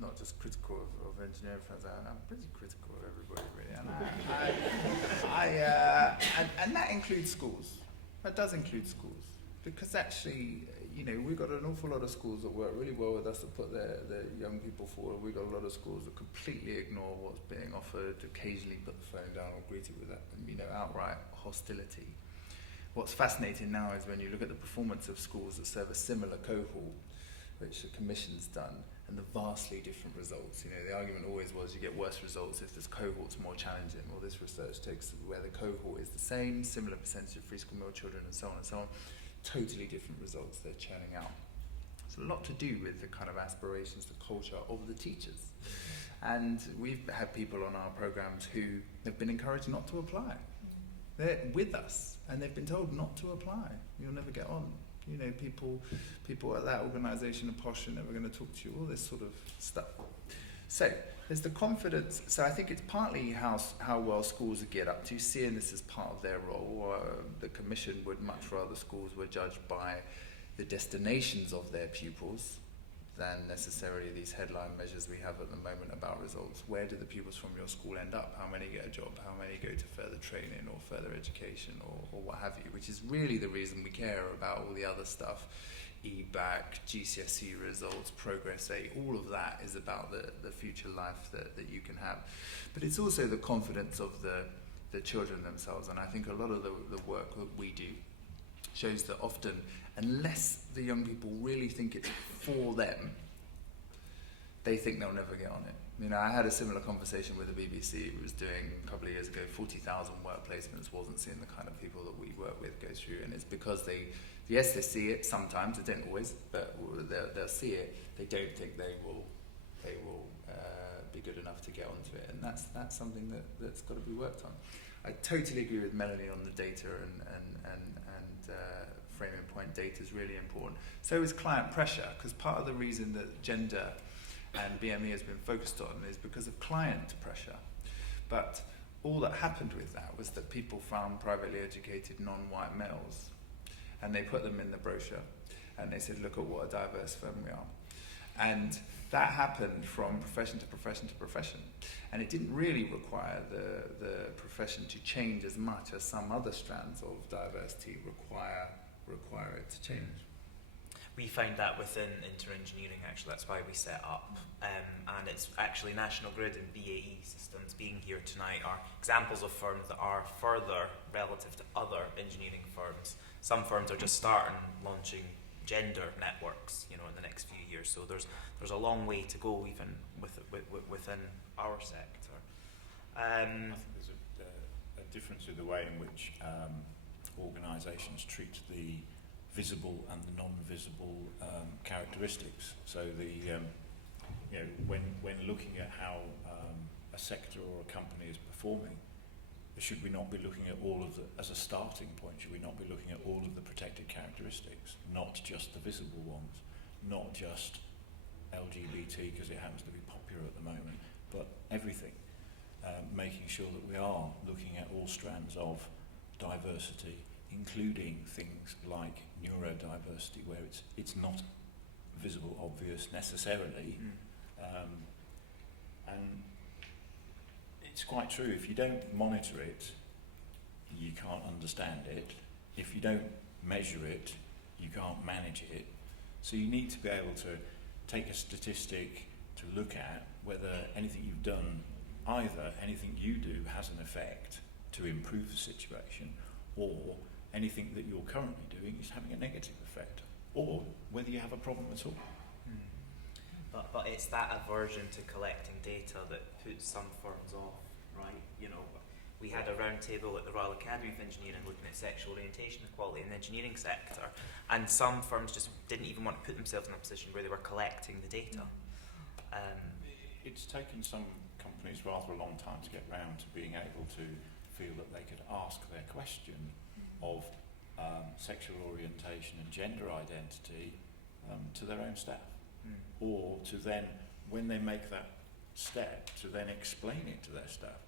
not just critical of engineering firms, I'm pretty critical of everybody, really. And that includes schools. That does include schools. Because actually, we've got an awful lot of schools that work really well with us to put their young people forward. We've got a lot of schools that completely ignore what's being offered, occasionally put the phone down or greet it with outright hostility. What's fascinating now is when you look at the performance of schools that serve a similar cohort, which the Commission's done, and the vastly different results. The argument always was you get worse results if this cohort's more challenging. Well, this research takes where the cohort is the same, similar percentage of free school meal children, and so on and so on. Totally different results they're churning out. It's a lot to do with the kind of aspirations, the culture of the teachers. And we've had people on our programs who have been encouraged not to apply. They're with us, and they've been told not to apply. You'll never get on. People at that organisation are posh and never going to talk to you, all this sort of stuff. So there's the confidence. So I think it's partly how well schools are geared up to, seeing this as part of their role. The Commission would much rather schools were judged by the destinations of their pupils than necessarily these headline measures we have at the moment about results. Where do the pupils from your school end up? How many get a job? How many go to further training or further education or what have you? Which is really the reason we care about all the other stuff. EBAC, GCSE results, Progress 8, all of that is about the future life that you can have. But it's also the confidence of the children themselves, and I think a lot of the work that we do shows that often, unless the young people really think it's for them, they think they'll never get on it. I had a similar conversation with the BBC. It was doing, a couple of years ago, 40,000 work placements, wasn't seeing the kind of people that we work with go through, and it's because they see it sometimes, they don't always, but they'll see it, they don't think they will be good enough to get onto it, and that's something that's got to be worked on. I totally agree with Melanie on the data and framing point. Data is really important. So is client pressure, because part of the reason that gender and BME has been focused on is because of client pressure. But all that happened with that was that people found privately educated non-white males, and they put them in the brochure, and they said, look at what a diverse firm we are. And that happened from profession to profession to profession. And it didn't really require the profession to change as much as some other strands of diversity require it to change. We found that within InterEngineering, actually. That's why we set up. And it's actually National Grid and BAE Systems being here tonight are examples of firms that are further relative to other engineering firms. Some firms are just starting launching gender networks, in the next few years. So there's a long way to go even within our sector. I think there's a difference in the way in which organisations treat the visible and the non-visible characteristics. So when looking at how a sector or a company is performing, should we not be looking at all of the, as a starting point, should we not be looking at all of the protected characteristics, not just the visible ones, not just LGBT because it happens to be popular at the moment, but everything, making sure that we are looking at all strands of diversity, including things like neurodiversity, where it's not visible, obvious necessarily, and it's quite true. If you don't monitor it, you can't understand it. If you don't measure it, you can't manage it. So you need to be able to take a statistic to look at whether anything you've done, either anything you do has an effect to improve the situation, or anything that you're currently doing is having a negative effect, or whether you have a problem at all. But it's that aversion to collecting data that puts some firms off, right? We had a round table at the Royal Academy of Engineering looking at sexual orientation equality in the engineering sector, and some firms just didn't even want to put themselves in a position where they were collecting the data. It's taken some companies rather a long time to get round to being able to feel that they could ask their question of sexual orientation and gender identity to their own staff, or to then, when they make that step, to then explain it to their staff.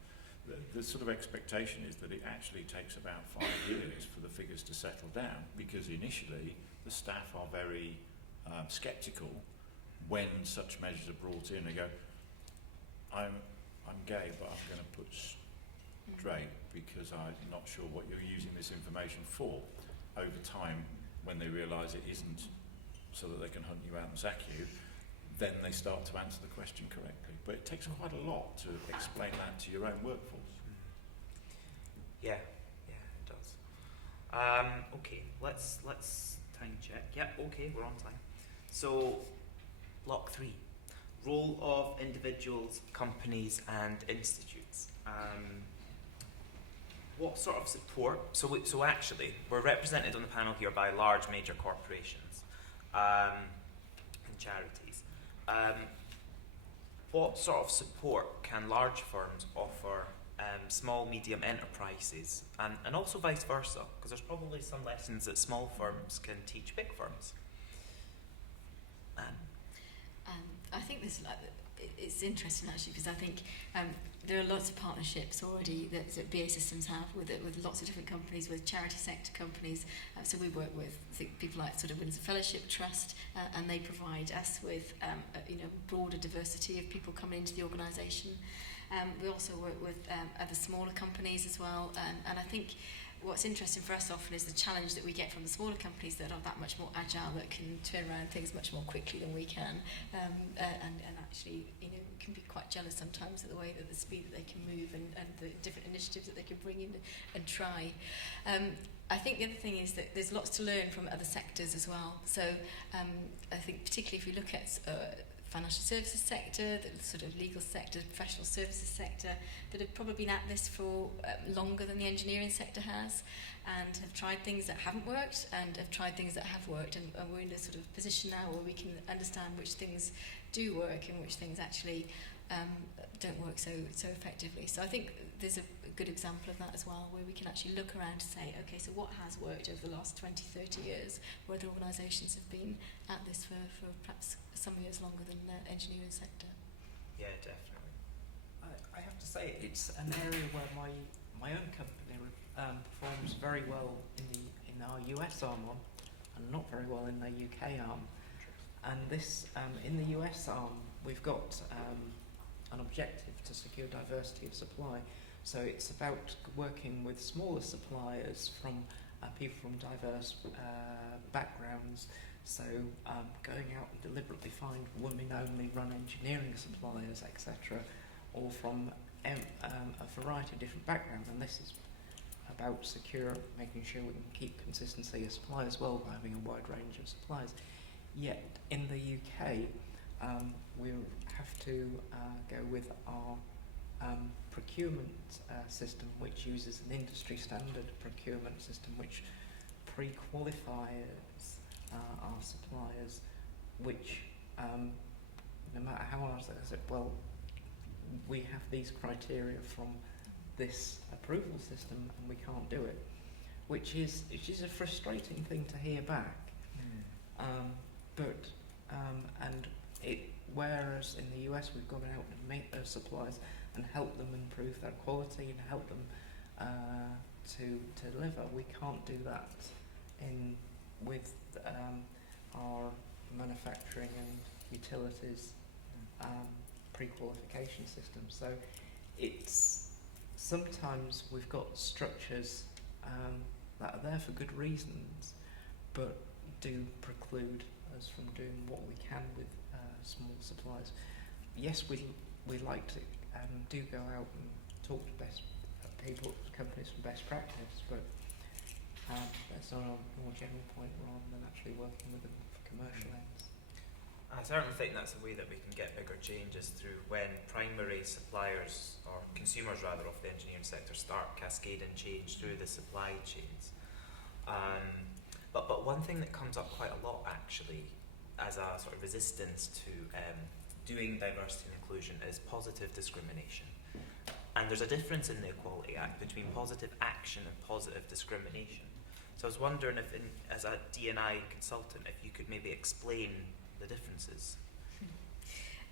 The sort of expectation is that it actually takes about 5 years for the figures to settle down, because initially the staff are very sceptical when such measures are brought in. They go, I'm gay, but I'm going to put straight because I'm not sure what you're using this information for. Over time, when they realise it isn't so that they can hunt you out and sack you, then they start to answer the question correctly. But it takes quite a lot to explain that to your own workforce. Yeah, it does. Okay, let's time check. Yep, okay, we're on time. So, block 3, role of individuals, companies, and institutes. What sort of support? So actually, we're represented on the panel here by large major corporations and charities. What sort of support can large firms offer small, medium enterprises, and also vice versa? Because there's probably some lessons that small firms can teach big firms. I think it's interesting actually, because I think there are lots of partnerships already that BA Systems have with lots of different companies, with charity sector companies. So we work with people like sort of Windsor Fellowship Trust, and they provide us with broader diversity of people coming into the organisation. We also work with other smaller companies as well, and I think what's interesting for us often is the challenge that we get from the smaller companies that are that much more agile, that can turn around things much more quickly than we can, and actually can be quite jealous sometimes at the way that the speed that they can move and the different initiatives that they can bring in and try. I think the other thing is that there's lots to learn from other sectors as well. So I think particularly if you look at financial services sector, the sort of legal sector, professional services sector, that have probably been at this for longer than the engineering sector has, and have tried things that haven't worked and have tried things that have worked, and we're in a sort of position now where we can understand which things do work and which things actually don't work so effectively. So I think there's a good example of that as well, where we can actually look around to say, okay, so what has worked over the last 20, 30 years, where the organisations have been at this for perhaps some years longer than the engineering sector. Yeah, definitely. I have to say it's an area where my own company performs very well in our US arm and not very well in the UK arm. And this in the US arm, we've got an objective to secure diversity of supply. So it's about working with smaller suppliers from people from diverse backgrounds. So going out and deliberately find women-only run engineering suppliers, etc., all from a variety of different backgrounds. And this is about secure, making sure we can keep consistency of supply as well by having a wide range of suppliers. Yet in the UK, we have to go with our procurement system, which uses an industry standard procurement system, which pre-qualifies our suppliers, which no matter how hard it is, well, we have these criteria from this approval system and we can't do it, which is a frustrating thing to hear back. Whereas in the US we've gone out and met those suppliers and help them improve their quality and help them to deliver, we can't do that with our manufacturing and utilities pre-qualification system. So it's sometimes we've got structures that are there for good reasons, but do preclude us from doing what we can with small suppliers. Yes, we like to do go out and talk to companies from best practice, but that's on a more general point rather than actually working with them for commercial ends. I certainly think that's a way that we can get bigger changes through when primary suppliers, or consumers rather, of the engineering sector start cascading change through the supply chains. But one thing that comes up quite a lot actually as a sort of resistance to doing diversity and inclusion is positive discrimination. And there's a difference in the Equality Act between positive action and positive discrimination. So I was wondering if, as a D&I consultant, if you could maybe explain the differences.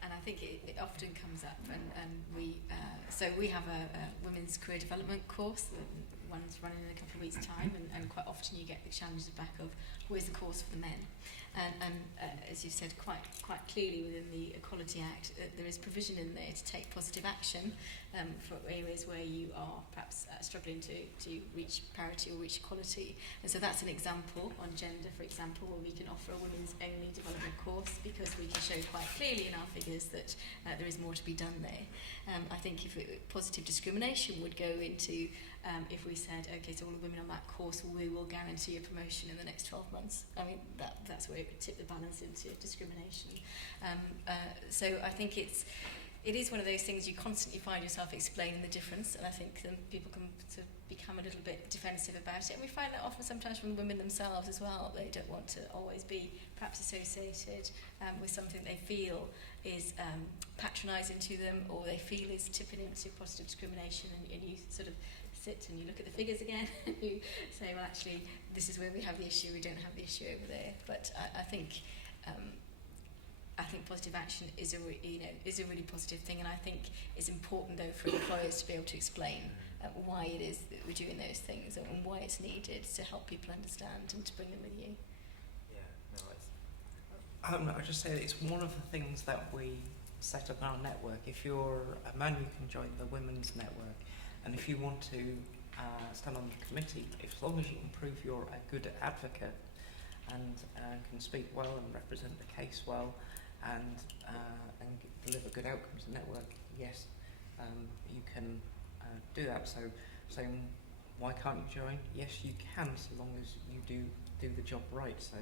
And I think it often comes up, and we have a women's career development course that one's running in a couple of weeks' time, and quite often you get the challenges back of where's the course for the men. And as you've said quite clearly within the Equality Act, there is provision in there to take positive action for areas where you are perhaps struggling to reach parity or reach equality. And so that's an example on gender, for example, where we can offer a women's only development course because we can show quite clearly in our figures that there is more to be done there. I think positive discrimination would go into if we said, okay, so all the women on that course, we will guarantee a promotion in the next 12 months. I mean, that's where it would tip the balance into discrimination. So I think it is one of those things you constantly find yourself explaining the difference, and I think people can sort of become a little bit defensive about it. And we find that often sometimes from the women themselves as well. They don't want to always be perhaps associated with something they feel is patronising to them, or they feel is tipping into positive discrimination, and you sort of sit and you look at the figures again and you say, well, actually, this is where we have the issue, we don't have the issue over there. But I think positive action is a really positive thing, and I think it's important though for employers to be able to explain why it is that we're doing those things and why it's needed to help people understand and to bring them with you. I'll just say that it's one of the things that we set up in our network. If you're a man, you can join the women's network, and if you want to stand on the committee, as long as you can prove you're a good advocate and can speak well and represent the case well and deliver good outcomes to the network, yes, you can do that. So saying, why can't you join? Yes, you can, so long as you do the job right. So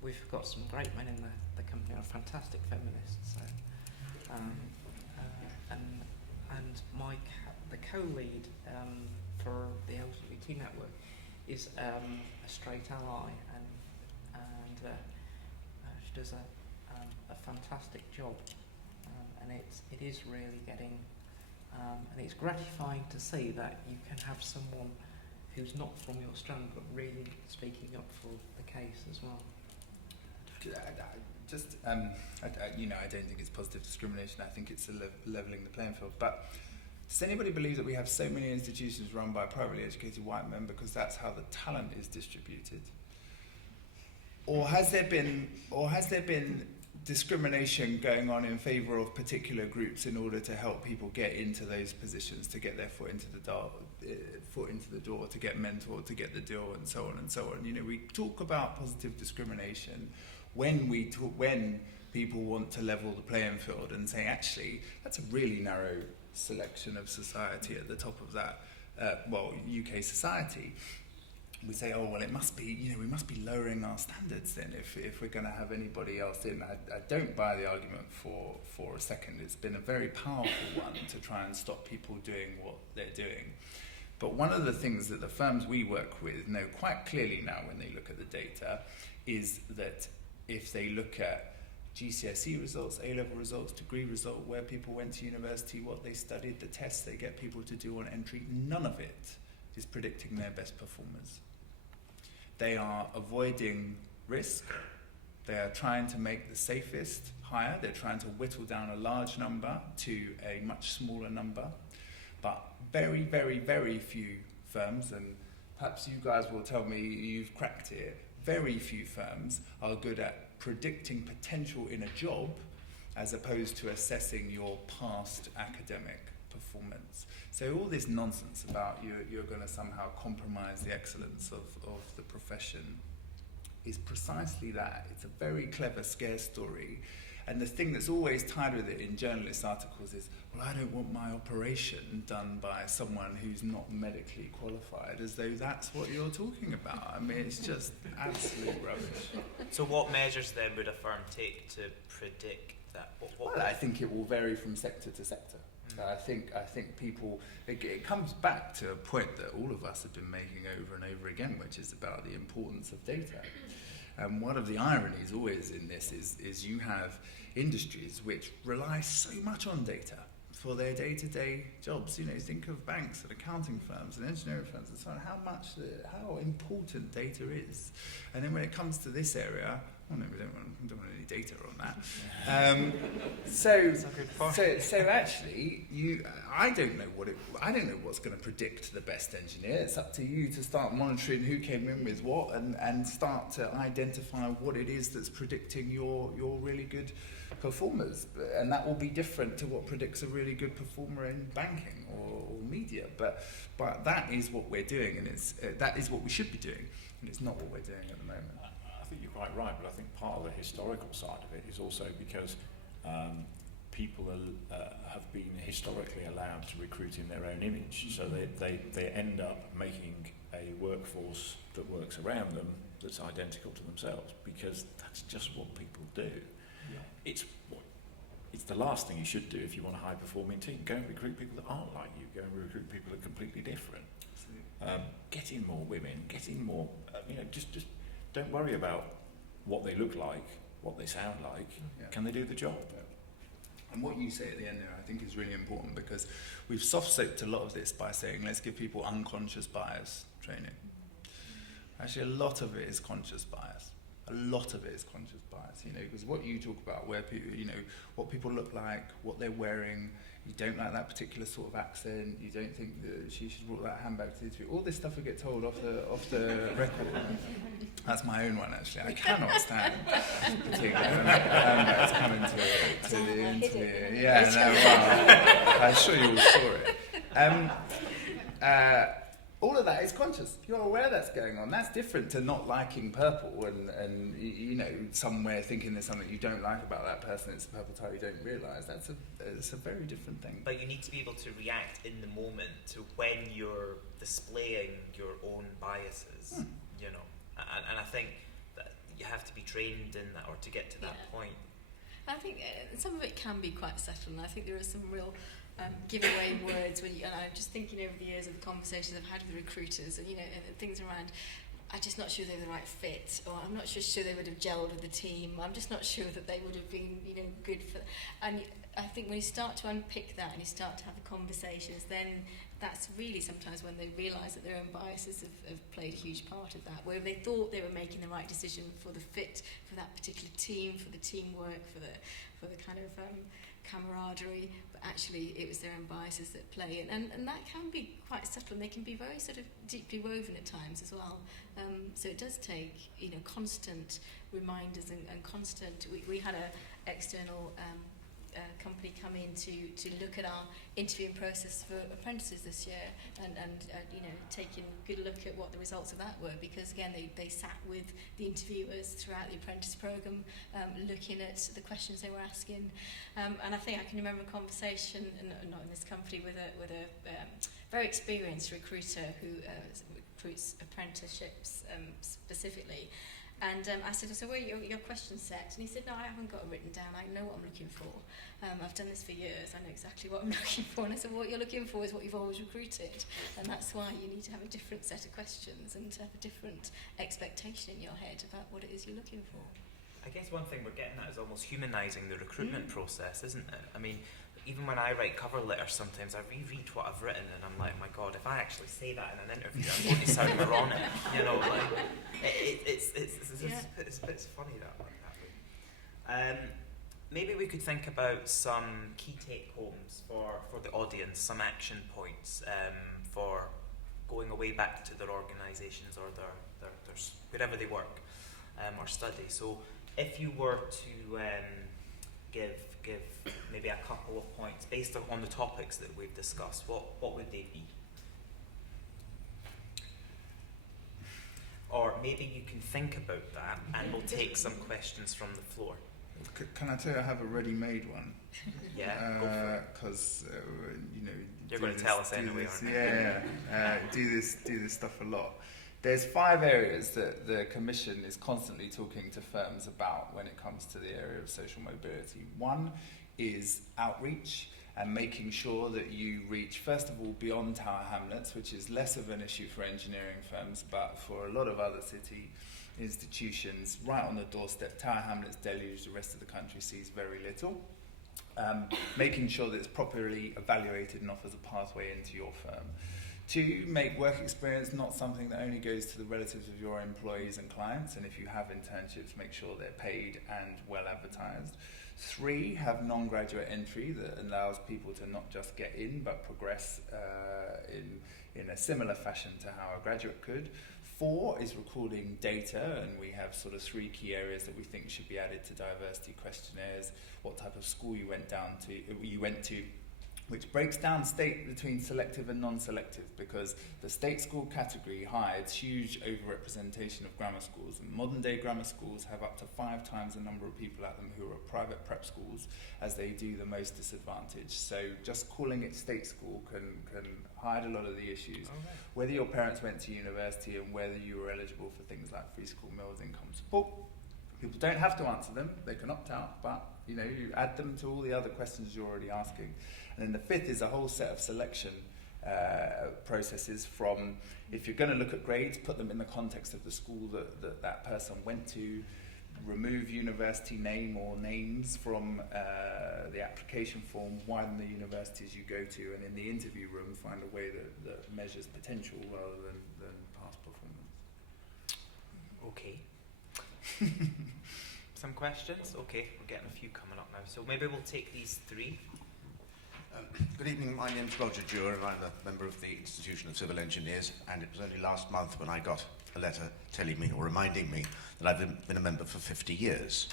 we've got some great men in the company, are fantastic feminists. So, the co-lead for the LGBT network is a straight ally, and she does a fantastic job, and it is really getting, and it's gratifying to see that you can have someone who's not from your strand but really speaking up for the case as well. I don't think it's positive discrimination. I think it's levelling the playing field. But does anybody believe that we have so many institutions run by privately educated white men because that's how the talent is distributed? Or has there been discrimination going on in favour of particular groups in order to help people get into those positions, to get their foot into the door, to get mentored, to get the deal, and so on and so on? You know, we talk about positive discrimination when people want to level the playing field and say, actually, that's a really narrow selection of society at the top of that UK society, we say, oh, well, it must be, we must be lowering our standards then if we're going to have anybody else in. I don't buy the argument for a second. It's been a very powerful one to try and stop people doing what they're doing. But one of the things that the firms we work with know quite clearly now when they look at the data is that if they look at GCSE results, A-level results, degree result, where people went to university, what they studied, the tests they get people to do on entry, none of it is predicting their best performers. They are avoiding risk. They are trying to make the safest hire. They're trying to whittle down a large number to a much smaller number. But very, very, very few firms, and perhaps you guys will tell me you've cracked it, very few firms are good at predicting potential in a job as opposed to assessing your past academic performance. So all this nonsense about you're going to somehow compromise the excellence of the profession is precisely that. It's a very clever scare story. And the thing that's always tied with it in journalist articles is, well, I don't want my operation done by someone who's not medically qualified, as though that's what you're talking about. I mean, it's just absolute rubbish. So what measures then would a firm take to predict that? Well, I think it will vary from sector to sector. I think people, it comes back to a point that all of us have been making over and over again, which is about the importance of data. And one of the ironies always in this is you have industries which rely so much on data for their day-to-day jobs. Think of banks and accounting firms and engineering firms and so on, how important data is. And then when it comes to this area, well, no, we don't want any data on that. So actually, I don't know what's going to predict the best engineer. It's up to you to start monitoring who came in with what and start to identify what it is that's predicting your really good performers. And that will be different to what predicts a really good performer in banking or media. But that is what we're doing, and that is what we should be doing, and it's not what we're doing at the moment. I think you're quite right, but I think part of the historical side of it is also because people have been historically allowed to recruit in their own image, so they end up making a workforce that works around them that's identical to themselves, because that's just what people do. Yeah. It's the last thing you should do if you want a high-performing team. Go and recruit people that aren't like you. Go and recruit people that are completely different. Get in more women. Get in more. Just don't worry about what they look like, what they sound like. Yeah. Can they do the job? Yeah. And what you say at the end there, I think, is really important, because we've soft-soaked a lot of this by saying, let's give people unconscious bias training. Actually, a lot of it is conscious bias. A lot of it is conscious bias, because what you talk about, where people, what people look like, what they're wearing, you don't like that particular sort of accent, you don't think that she should brought that handbag to the interview. All this stuff we get told off the record. That's my own one, actually. I cannot stand particular handbags coming to the interview. Yeah, no, well, I'm sure you all saw it. All of that is conscious. You're aware that's going on. That's different to not liking purple and somewhere thinking there's something you don't like about that person. It's a purple tie you don't realise. It's a very different thing. But you need to be able to react in the moment to when you're displaying your own biases, And I think that you have to be trained in that, or to get to that point. I think some of it can be quite subtle, and I think there are some real giveaway words and I'm just thinking over the years of the conversations I've had with recruiters and things around, I'm just not sure they're the right fit, or I'm not sure they would have gelled with the team, I'm just not sure that they would have been good for, and I think when you start to unpick that and you start to have the conversations, then that's really sometimes when they realise that their own biases have played a huge part of that, where they thought they were making the right decision for the fit for that particular team, for the teamwork, for the kind of camaraderie, but actually it was their own biases that play, and that can be quite subtle, and they can be very sort of deeply woven at times as well. So it does take constant reminders and constant. We had a external company come in to look at our interviewing process for apprentices this year, and you know, taking a good look at what the results of that were, because again they sat with the interviewers throughout the apprentice programme, looking at the questions they were asking, and I think I can remember a conversation, not in this company, with a very experienced recruiter who recruits apprenticeships specifically. And I said, well, your question set? And he said, no, I haven't got it written down. I know what I'm looking for. I've done this for years. I know exactly what I'm looking for. And I said, well, what you're looking for is what you've always recruited. And that's why you need to have a different set of questions and to have a different expectation in your head about what it is you're looking for. I guess one thing we're getting at is almost humanising the recruitment process, isn't it? I mean, even when I write cover letters, sometimes I reread what I've written and I'm like, my God, if I actually say that in an interview, I'm going to sound moronic. You know, like, it's funny that way. Maybe we could think about some key take-homes for the audience, some action points for going away back to their organisations or their wherever they work or study. So if you were to give maybe a couple of points based on the topics that we've discussed, what would they be? Or maybe you can think about that and we'll take some questions from the floor. Can I tell you I have a ready-made one? Yeah, go for it. Because you know, you're going to tell us anyway, aren't you? Yeah, do this stuff a lot. There's 5 areas that the Commission is constantly talking to firms about when it comes to the area of social mobility. One is outreach and making sure that you reach, first of all, beyond Tower Hamlets, which is less of an issue for engineering firms, but for a lot of other city institutions, right on the doorstep. Tower Hamlets deluge, the rest of the country sees very little. Making sure that it's properly evaluated and offers a pathway into your firm. 2, make work experience not something that only goes to the relatives of your employees and clients, and if you have internships, make sure they're paid and well advertised. 3, have non-graduate entry that allows people to not just get in, but progress in a similar fashion to how a graduate could. 4 is recording data, and we have sort of 3 key areas that we think should be added to diversity questionnaires. What type of school you went to, which breaks down between selective and non-selective, because the state school category hides huge overrepresentation of grammar schools, and modern day grammar schools have up to 5 times the number of people at them who are private prep schools as they do the most disadvantaged. So just calling it state school can hide a lot of the issues. Okay. Whether your parents went to university and whether you were eligible for things like free school meals, income support. People don't have to answer them, they can opt out, but you know, you add them to all the other questions you're already asking. And then the 5th is a whole set of selection processes from, if you're going to look at grades, put them in the context of the school that person went to, remove university name or names from the application form, widen the universities you go to, and in the interview room find a way that measures potential rather than past performance. Okay. Some questions? Okay, we're getting a few coming up now. So maybe we'll take these 3. Good evening, my name's Roger Dewar and I'm a member of the Institution of Civil Engineers, and it was only last month when I got a letter telling me or reminding me that I've been a member for 50 years.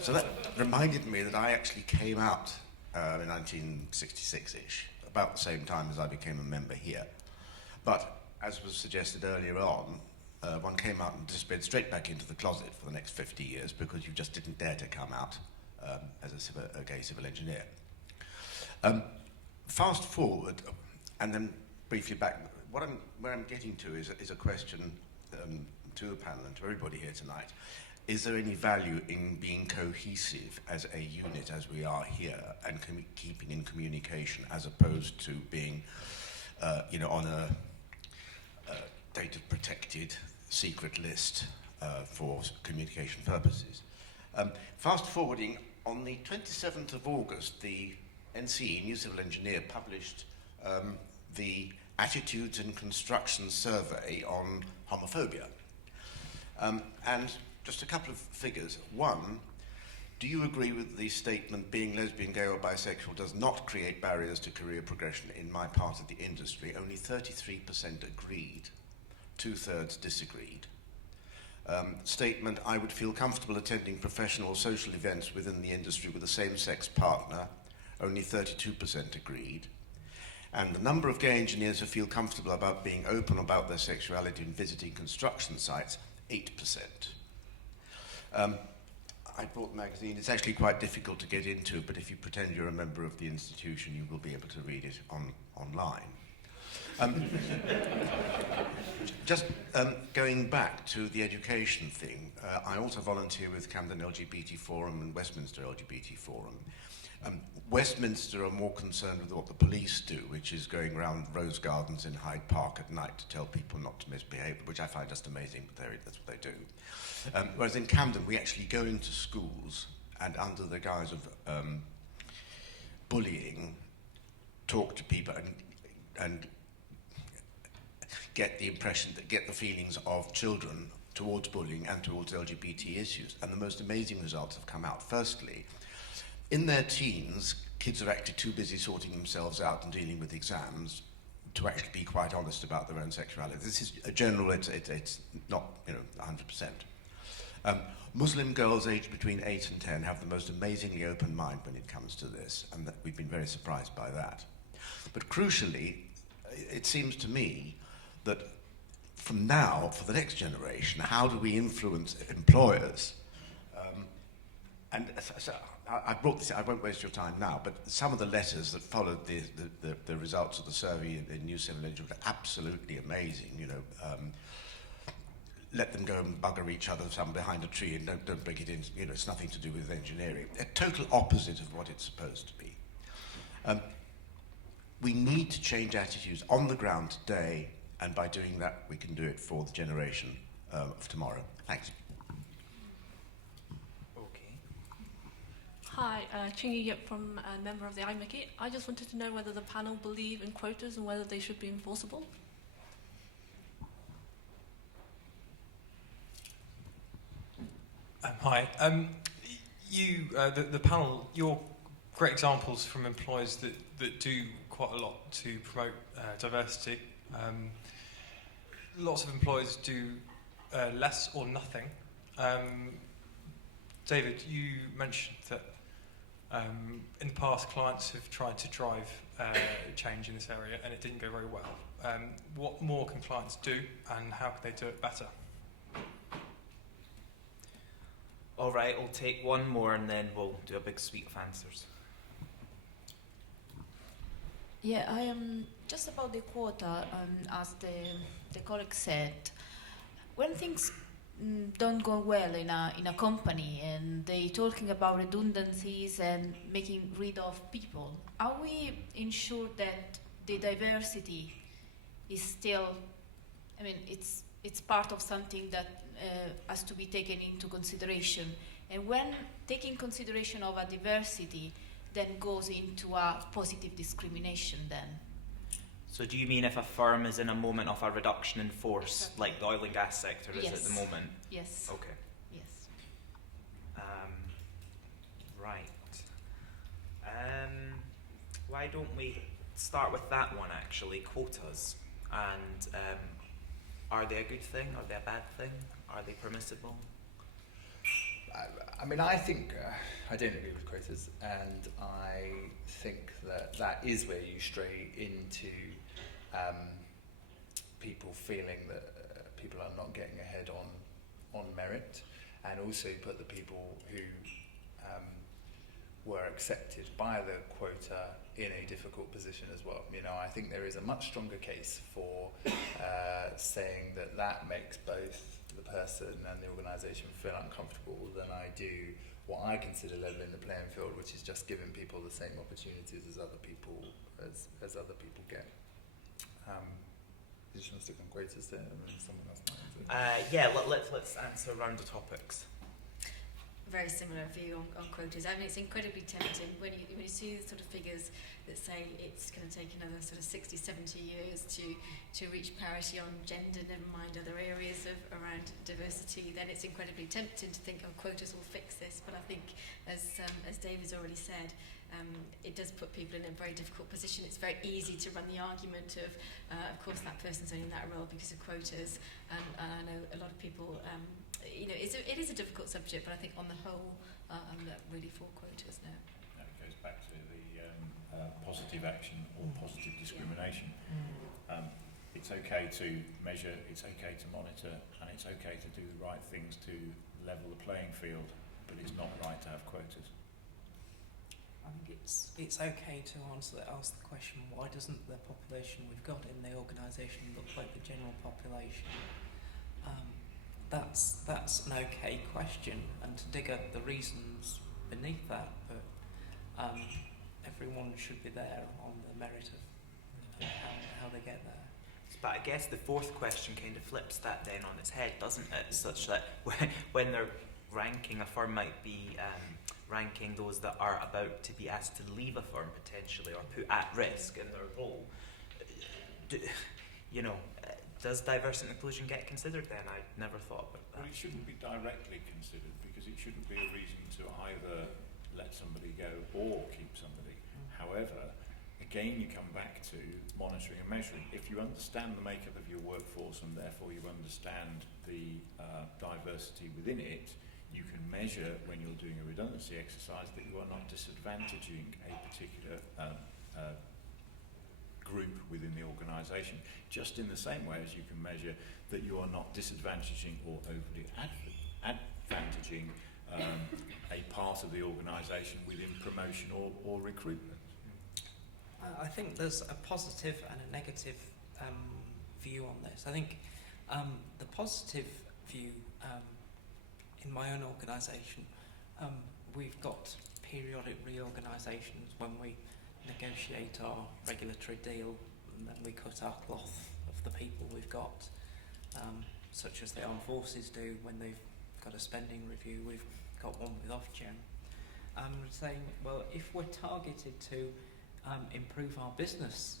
So that reminded me that I actually came out in 1966-ish, about the same time as I became a member here. But as was suggested earlier on, one came out and disappeared straight back into the closet for the next 50 years because you just didn't dare to come out as a gay civil engineer. Fast forward, and then briefly back, where I'm getting to is a question to the panel and to everybody here tonight. Is there any value in being cohesive as a unit as we are here and keeping in communication as opposed to being on a data protected secret list for communication purposes? Fast forwarding, on the 27th of August, the NCE, New Civil Engineer, published the Attitudes in Construction Survey on homophobia. And just a couple of figures. 1, do you agree with the statement, being lesbian, gay or bisexual does not create barriers to career progression in my part of the industry? Only 33% agreed, 2/3 disagreed. statement, I would feel comfortable attending professional or social events within the industry with a same-sex partner. Only 32% agreed. And the number of gay engineers who feel comfortable about being open about their sexuality and visiting construction sites, 8%. I brought the magazine. It's actually quite difficult to get into, but if you pretend you're a member of the institution, you will be able to read it online. Just going back to the education thing, I also volunteer with Camden LGBT Forum and Westminster LGBT Forum. Westminster are more concerned with what the police do, which is going around rose gardens in Hyde Park at night to tell people not to misbehave, which I find just amazing, but that's what they do. Whereas in Camden, we actually go into schools and under the guise of bullying, talk to people and get the impression, get the feelings of children towards bullying and towards LGBT issues. And the most amazing results have come out. Firstly, in their teens, kids are actually too busy sorting themselves out and dealing with exams to actually be quite honest about their own sexuality. This is a general, it's not 100%. Muslim girls aged between 8 and 10 have the most amazingly open mind when it comes to this, and that we've been very surprised by that. But crucially, it seems to me that from now, for the next generation, how do we influence employers? So I brought this, I won't waste your time now, but some of the letters that followed the results of the survey in News 7 were absolutely amazing. Let them go and bugger each other, some behind a tree, and don't bring it in. It's nothing to do with engineering. A total opposite of what it's supposed to be. We need to change attitudes on the ground today, and by doing that, we can do it for the generation of tomorrow. Thanks. Okay. Hi, Chingy Yip from a member of the IChemE. I just wanted to know whether the panel believe in quotas and whether they should be enforceable. Hi. The panel, you're great examples from employers that do quite a lot to promote diversity. Lots of employers do less or nothing. David, you mentioned that in the past clients have tried to drive change in this area and it didn't go very well. What more can clients do and how can they do it better? All right, we'll take one more and then we'll do a big suite of answers. Yeah, I am just about the quota, as the colleague said. When things don't go well in a company and they're talking about redundancies and making rid of people, are we ensured that the diversity is still, it's part of something that has to be taken into consideration? And when taking consideration of a diversity then goes into a positive discrimination then? So do you mean if a firm is in a moment of a reduction in force, exactly, like the oil and gas sector is yes, at the moment? Yes. Okay. Yes. Right. Why don't we start with that one actually, quotas. And are they a good thing? Are they a bad thing? Are they permissible? I think I don't agree with quotas, and I think that is where you stray into people feeling that people are not getting ahead on merit, and also put the people who were accepted by the quota in a difficult position as well. I think there is a much stronger case for saying that makes both the person and the organisation feel uncomfortable than I do what I consider levelling the playing field, which is just giving people the same opportunities as other people get. You just want to stick on quotas there, and then someone else might answer. Let's answer around the topics. Very similar view on quotas. It's incredibly tempting when you see the sort of figures that say it's going to take another sort of 60, 70 years to reach parity on gender, never mind other areas around diversity. Then it's incredibly tempting to think, quotas will fix this. But I think, as David's already said, it does put people in a very difficult position. It's very easy to run the argument of course that person's only in that role because of quotas. And I know a lot of people it is a difficult subject, but I think on the whole, I'm really for quotas now. It goes back to the positive action or positive discrimination. It's okay to measure, it's okay to monitor, and it's okay to do the right things to level the playing field, but it's not right to have quotas. I think it's okay to ask the question, why doesn't the population we've got in the organisation look like the general population? That's an okay question, and to dig up the reasons beneath that, but everyone should be there on the merit of how they get there. But I guess the fourth question kind of flips that then on its head, doesn't it? Such that when they're ranking, a firm might be ranking those that are about to be asked to leave a firm potentially or put at risk in their role. Does diversity and inclusion get considered then? I never thought about that. Well, it shouldn't be directly considered, because it shouldn't be a reason to either let somebody go or keep somebody. However, again, you come back to monitoring and measuring. If you understand the makeup of your workforce and therefore you understand the diversity within it, you can measure when you're doing a redundancy exercise that you are not disadvantaging a particular group within the organisation, just in the same way as you can measure that you are not disadvantaging or overly advantaging a part of the organisation within promotion or recruitment. I think there's a positive and a negative view on this. I think the positive view in my own organisation, we've got periodic reorganisations when we negotiate our regulatory deal, and then we cut our cloth of the people we've got, such as the armed forces do when they've got a spending review. We've got one with Ofgem. Saying, well, if we're targeted to improve our business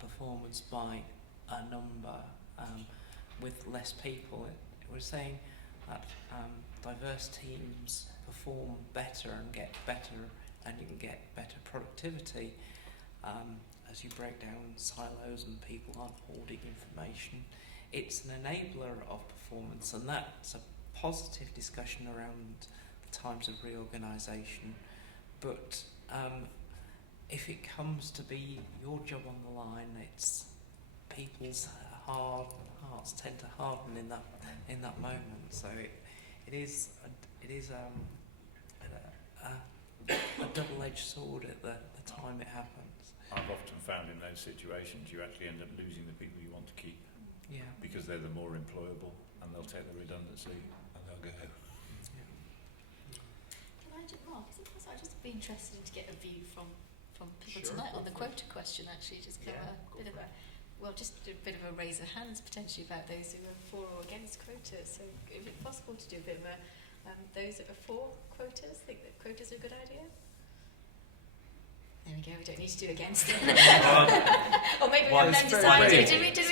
performance by a number with less people, we're saying that diverse teams perform better and get better, and you can get better productivity as you break down silos and people aren't hoarding information. It's an enabler of performance, and that's a positive discussion around the times of reorganisation. But if it comes to be your job on the line, it's people's hearts tend to harden in that moment. So it is a double-edged sword at the time it happens. I've often found in those situations you actually end up losing the people you want to keep. Yeah. Because they're the more employable, and they'll take the redundancy and they'll go. Can I just, Mark, is it possible? I'd just be interested to get a view from people tonight on the quota question, actually, just give a bit of a, just a bit of a raise of hands potentially about those who are for or against quotas. So is it possible to do a bit of a, those that are for quotas, think that quotas are a good idea? There we go, we don't need to do against it. Or maybe we haven't decided. Did we do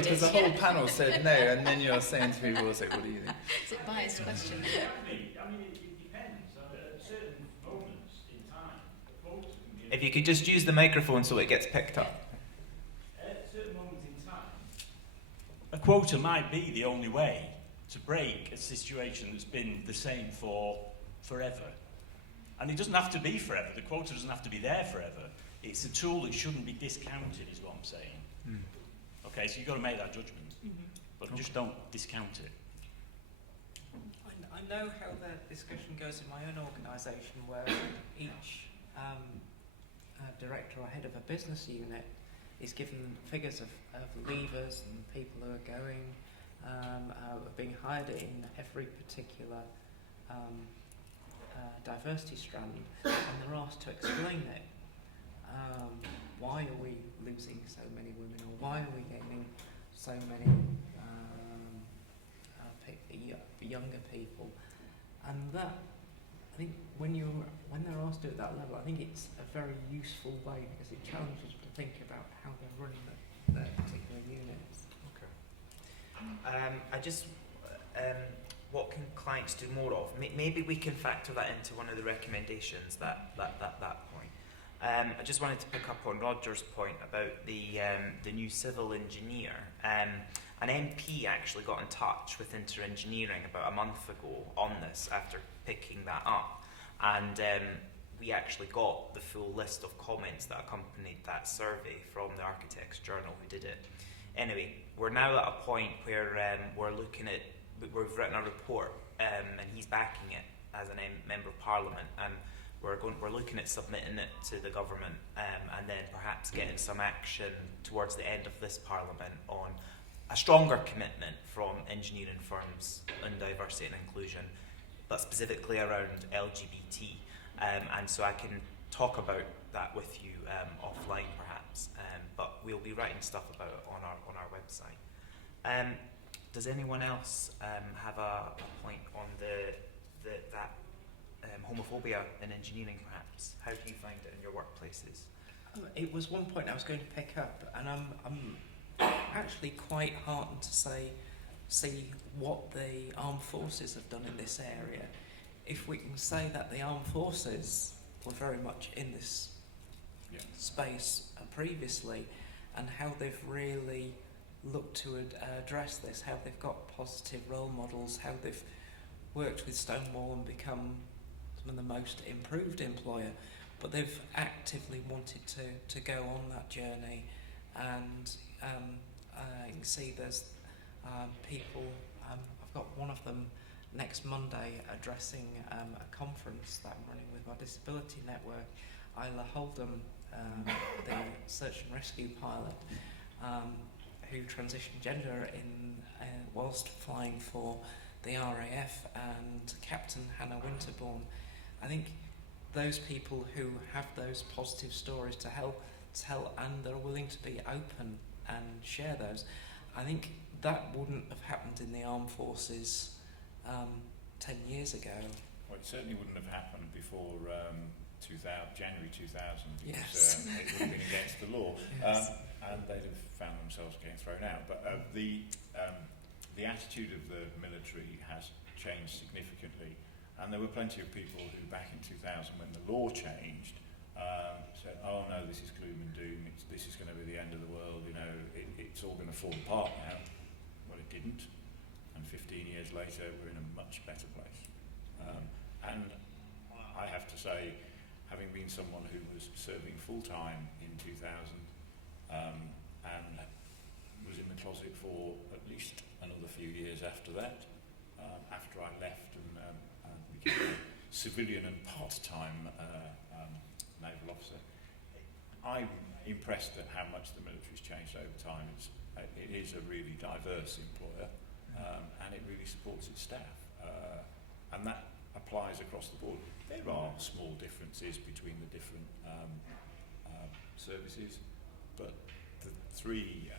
because the whole panel said no, and then you're saying to people, what do you think? It's a biased question. I mean, it depends. At certain moments in time, the quota can be... If you could just use the microphone so it gets picked up. At certain moments in time, a quota might be the only way to break a situation that's been the same for forever. And it doesn't have to be forever. The quota doesn't have to be there forever. It's a tool that shouldn't be discounted, is what I'm saying. Okay, so you've got to make that judgment. But just don't discount it. I know how the discussion goes in my own organisation, where each director or head of a business unit is given figures of leavers and people who are going, being hired in every particular diversity strand, and they're asked to explain it. Why are we losing so many women, or why are we gaining so many younger people? And that, I think, when they're asked to do it at that level, I think it's a very useful way, because it challenges them to think about how they're running their particular units. Okay. What can clients do more of? Maybe we can factor that into one of the recommendations, that point. I just wanted to pick up on Roger's point about the new civil engineer. an MP actually got in touch with InterEngineering about a month ago on this after picking that up, and we actually got the full list of comments that accompanied that survey from the Architects Journal who did it. Anyway, we're now at a point where we've written a report, and he's backing it as a member of Parliament, and we're looking at submitting it to the government, and then perhaps getting some action towards the end of this Parliament on a stronger commitment from engineering firms on diversity and inclusion, but specifically around LGBT. And so I can talk about that with you offline perhaps, but we'll be writing stuff about it on our website. Does anyone else have a point on that homophobia in engineering perhaps? How do you find it in your workplaces? It was one point I was going to pick up, and I'm actually quite heartened to see what the armed forces have done in this area. If we can say that the armed forces were very much in this space previously, and how they've really looked to address this, how they've got positive role models, how they've worked with Stonewall and become some of the most improved employer, but they've actively wanted to go on that journey. And you can see there's people, I've got one of them next Monday addressing a conference that I'm running with my disability network, Isla Holdham, the search and rescue pilot, who transitioned gender whilst flying for the RAF, and Captain Hannah Winterbourne. I think those people who have those positive stories to tell and are willing to be open and share those, I think that wouldn't have happened in the armed forces 10 years ago. Well, it certainly wouldn't have happened before January 2000, because Yes. it would have been against the law, Yes. and they'd have found themselves getting thrown out. But the attitude of the military has changed significantly, and there were plenty of people who, back in 2000, when the law changed, said, "Oh no, this is gloom and doom. This is going to be the end of the world. You know, it's all going to fall apart now." Well, it didn't, and 15 years later, we're in a much better place. And I have to say, having been someone who was serving full-time in 2000 and was in the closet for at least another few years after that, after I left and became a civilian and part-time naval officer, I'm impressed at how much the military's changed over time. It is a really diverse employer, and it really supports its staff, and that applies across the board. There are small differences between the different services, but the three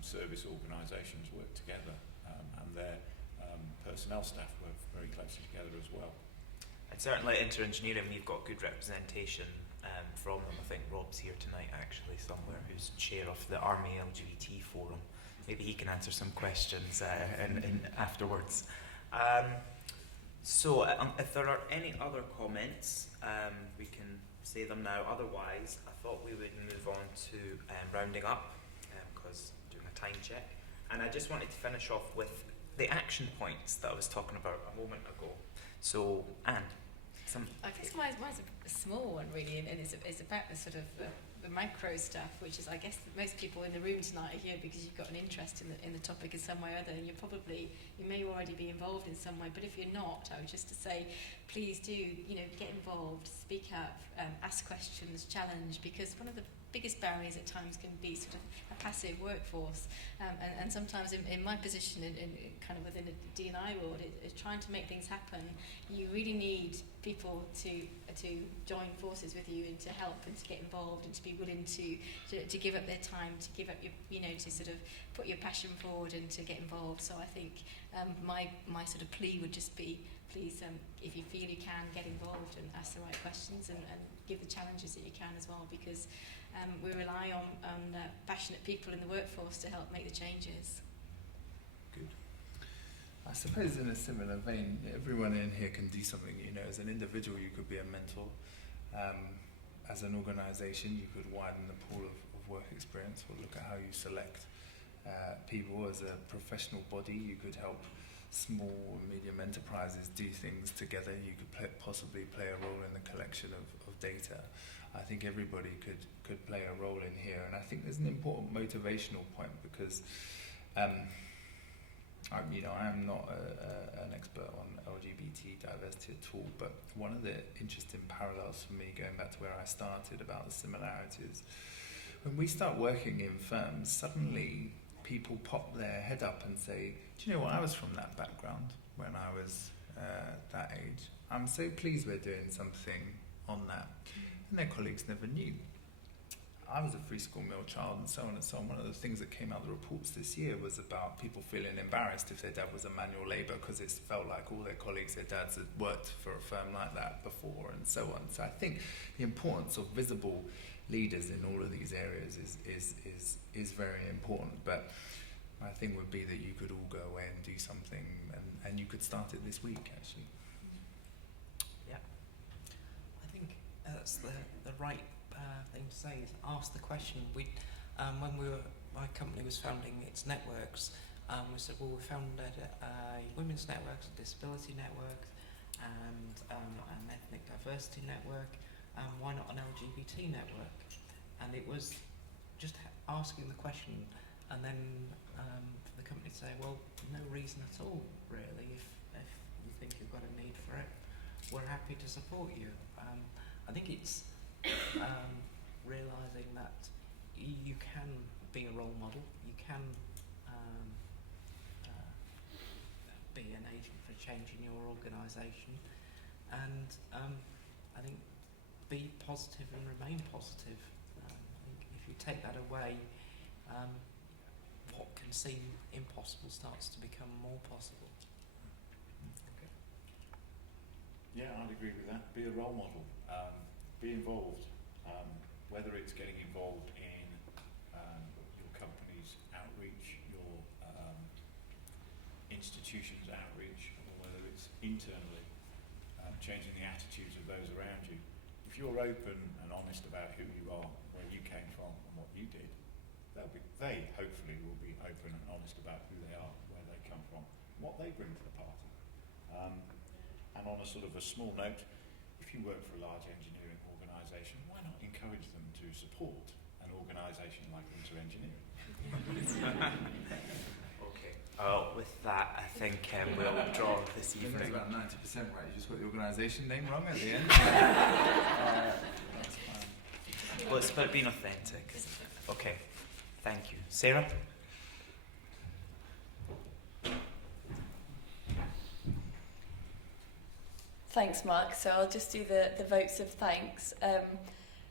service organisations work together, and their personnel staff work very closely together as well. And certainly at InterEngineering we've got good representation from them. I think Rob's here tonight actually somewhere, who's chair of the Army LGBT forum. Maybe he can answer some questions afterwards. So if there are any other comments, we can say them now. Otherwise, I thought we would move on to rounding up, because doing a time check. And I just wanted to finish off with the action points that I was talking about a moment ago. So, Anne, I guess mine's a small one really, and it's about the sort of the macro stuff, which is, I guess, most people in the room tonight are here because you've got an interest in the topic in some way or other, and you may already be involved in some way. But if you're not, I would just to say, please do, get involved, speak up, ask questions, challenge, because one of the biggest barriers at times can be sort of a passive workforce, and sometimes in my position in kind of within a D&I world, it's trying to make things happen. You really need people to join forces with you and to help and to get involved and to be willing to give up their time, to give up your, to sort of put your passion forward and to get involved. So I think my sort of plea would just be, please, if you feel you can, get involved and ask the right questions and give the challenges that you can as well, because we rely on passionate people in the workforce to help make the changes. Good. I suppose in a similar vein, everyone in here can do something. As an individual, you could be a mentor. As an organisation, you could widen the pool of work experience, or look at how you select people. As a professional body, you could help small and medium enterprises do things together. You could possibly play a role in the collection of data. I think everybody could play a role in here, and I think there's an important motivational point because I am not an expert on LGBT diversity at all, but one of the interesting parallels for me, going back to where I started about the similarities, when we start working in firms, suddenly people pop their head up and say, do you know what, I was from that background when I was that age. I'm so pleased we're doing something on that. And their colleagues never knew. I was a free school meal child and so on and so on. One of the things that came out of the reports this year was about people feeling embarrassed if their dad was a manual labour because it felt like all their colleagues, their dads had worked for a firm like that before and so on. So I think the importance of visible leaders in all of these areas is very important. But my thing would be that you could all go away and do something, and you could start it this week actually. Yeah, I think that's the right thing to say, is ask the question. When my company was founding its networks, we said, well, we founded a women's network, a disability network, and an ethnic diversity network. Why not an LGBT network? And it was just asking the question, and then for the company to say, well, no reason at all, really. If you think you've got a need for it, we're happy to support you. I think it's realising that you can be a role model, you can be an agent for change in your organisation, and I think be positive and remain positive. I think if you take that away, what can seem impossible starts to become more possible. Okay. Yeah, I'd agree with that. Be a role model. Be involved. Whether it's getting involved in your company's outreach, your institution's outreach, or whether it's internally, changing the attitudes of those around you. If you're open and honest about who you are, where you came from and what you did, they hopefully will be open and honest about who they are, where they come from, what they bring to the party. And on a sort of a small note, if you work for a large engineering organisation, why not encourage them to support an organisation like InterEngineering? Okay. With that, I think we'll draw this I think evening. that's about 90% right. You just got the organisation name wrong at the end. That's fine. Well, it's about being authentic. Okay. Thank you. Sarah? Thanks, Mark. So I'll just do the votes of thanks.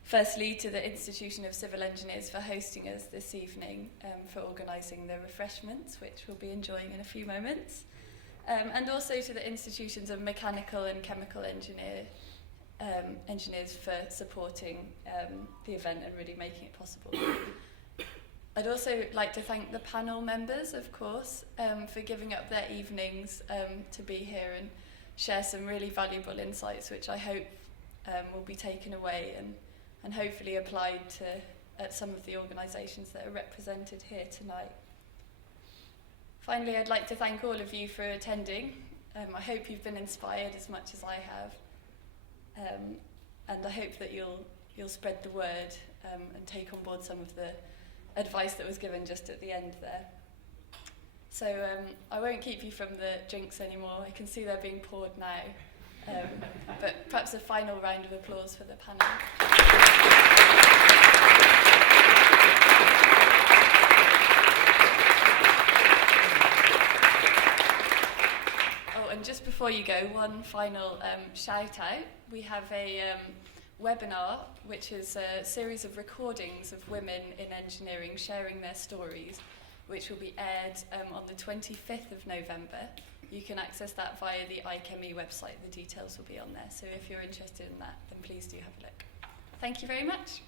Firstly, to the Institution of Civil Engineers for hosting us this evening, for organising the refreshments, which we'll be enjoying in a few moments. And also to the institutions of mechanical and chemical engineers for supporting the event and really making it possible. I'd also like to thank the panel members, of course, for giving up their evenings to be here and share some really valuable insights, which I hope will be taken away and hopefully applied at some of the organisations that are represented here tonight. Finally, I'd like to thank all of you for attending. I hope you've been inspired as much as I have, and I hope that you'll spread the word and take on board some of the advice that was given just at the end there. So I won't keep you from the drinks anymore. I can see they're being poured now, but perhaps a final round of applause for the panel. And just before you go, one final shout out. We have a webinar, which is a series of recordings of women in engineering sharing their stories, which will be aired on the 25th of November. You can access that via the IChemE website. The details will be on there. So if you're interested in that, then please do have a look. Thank you very much.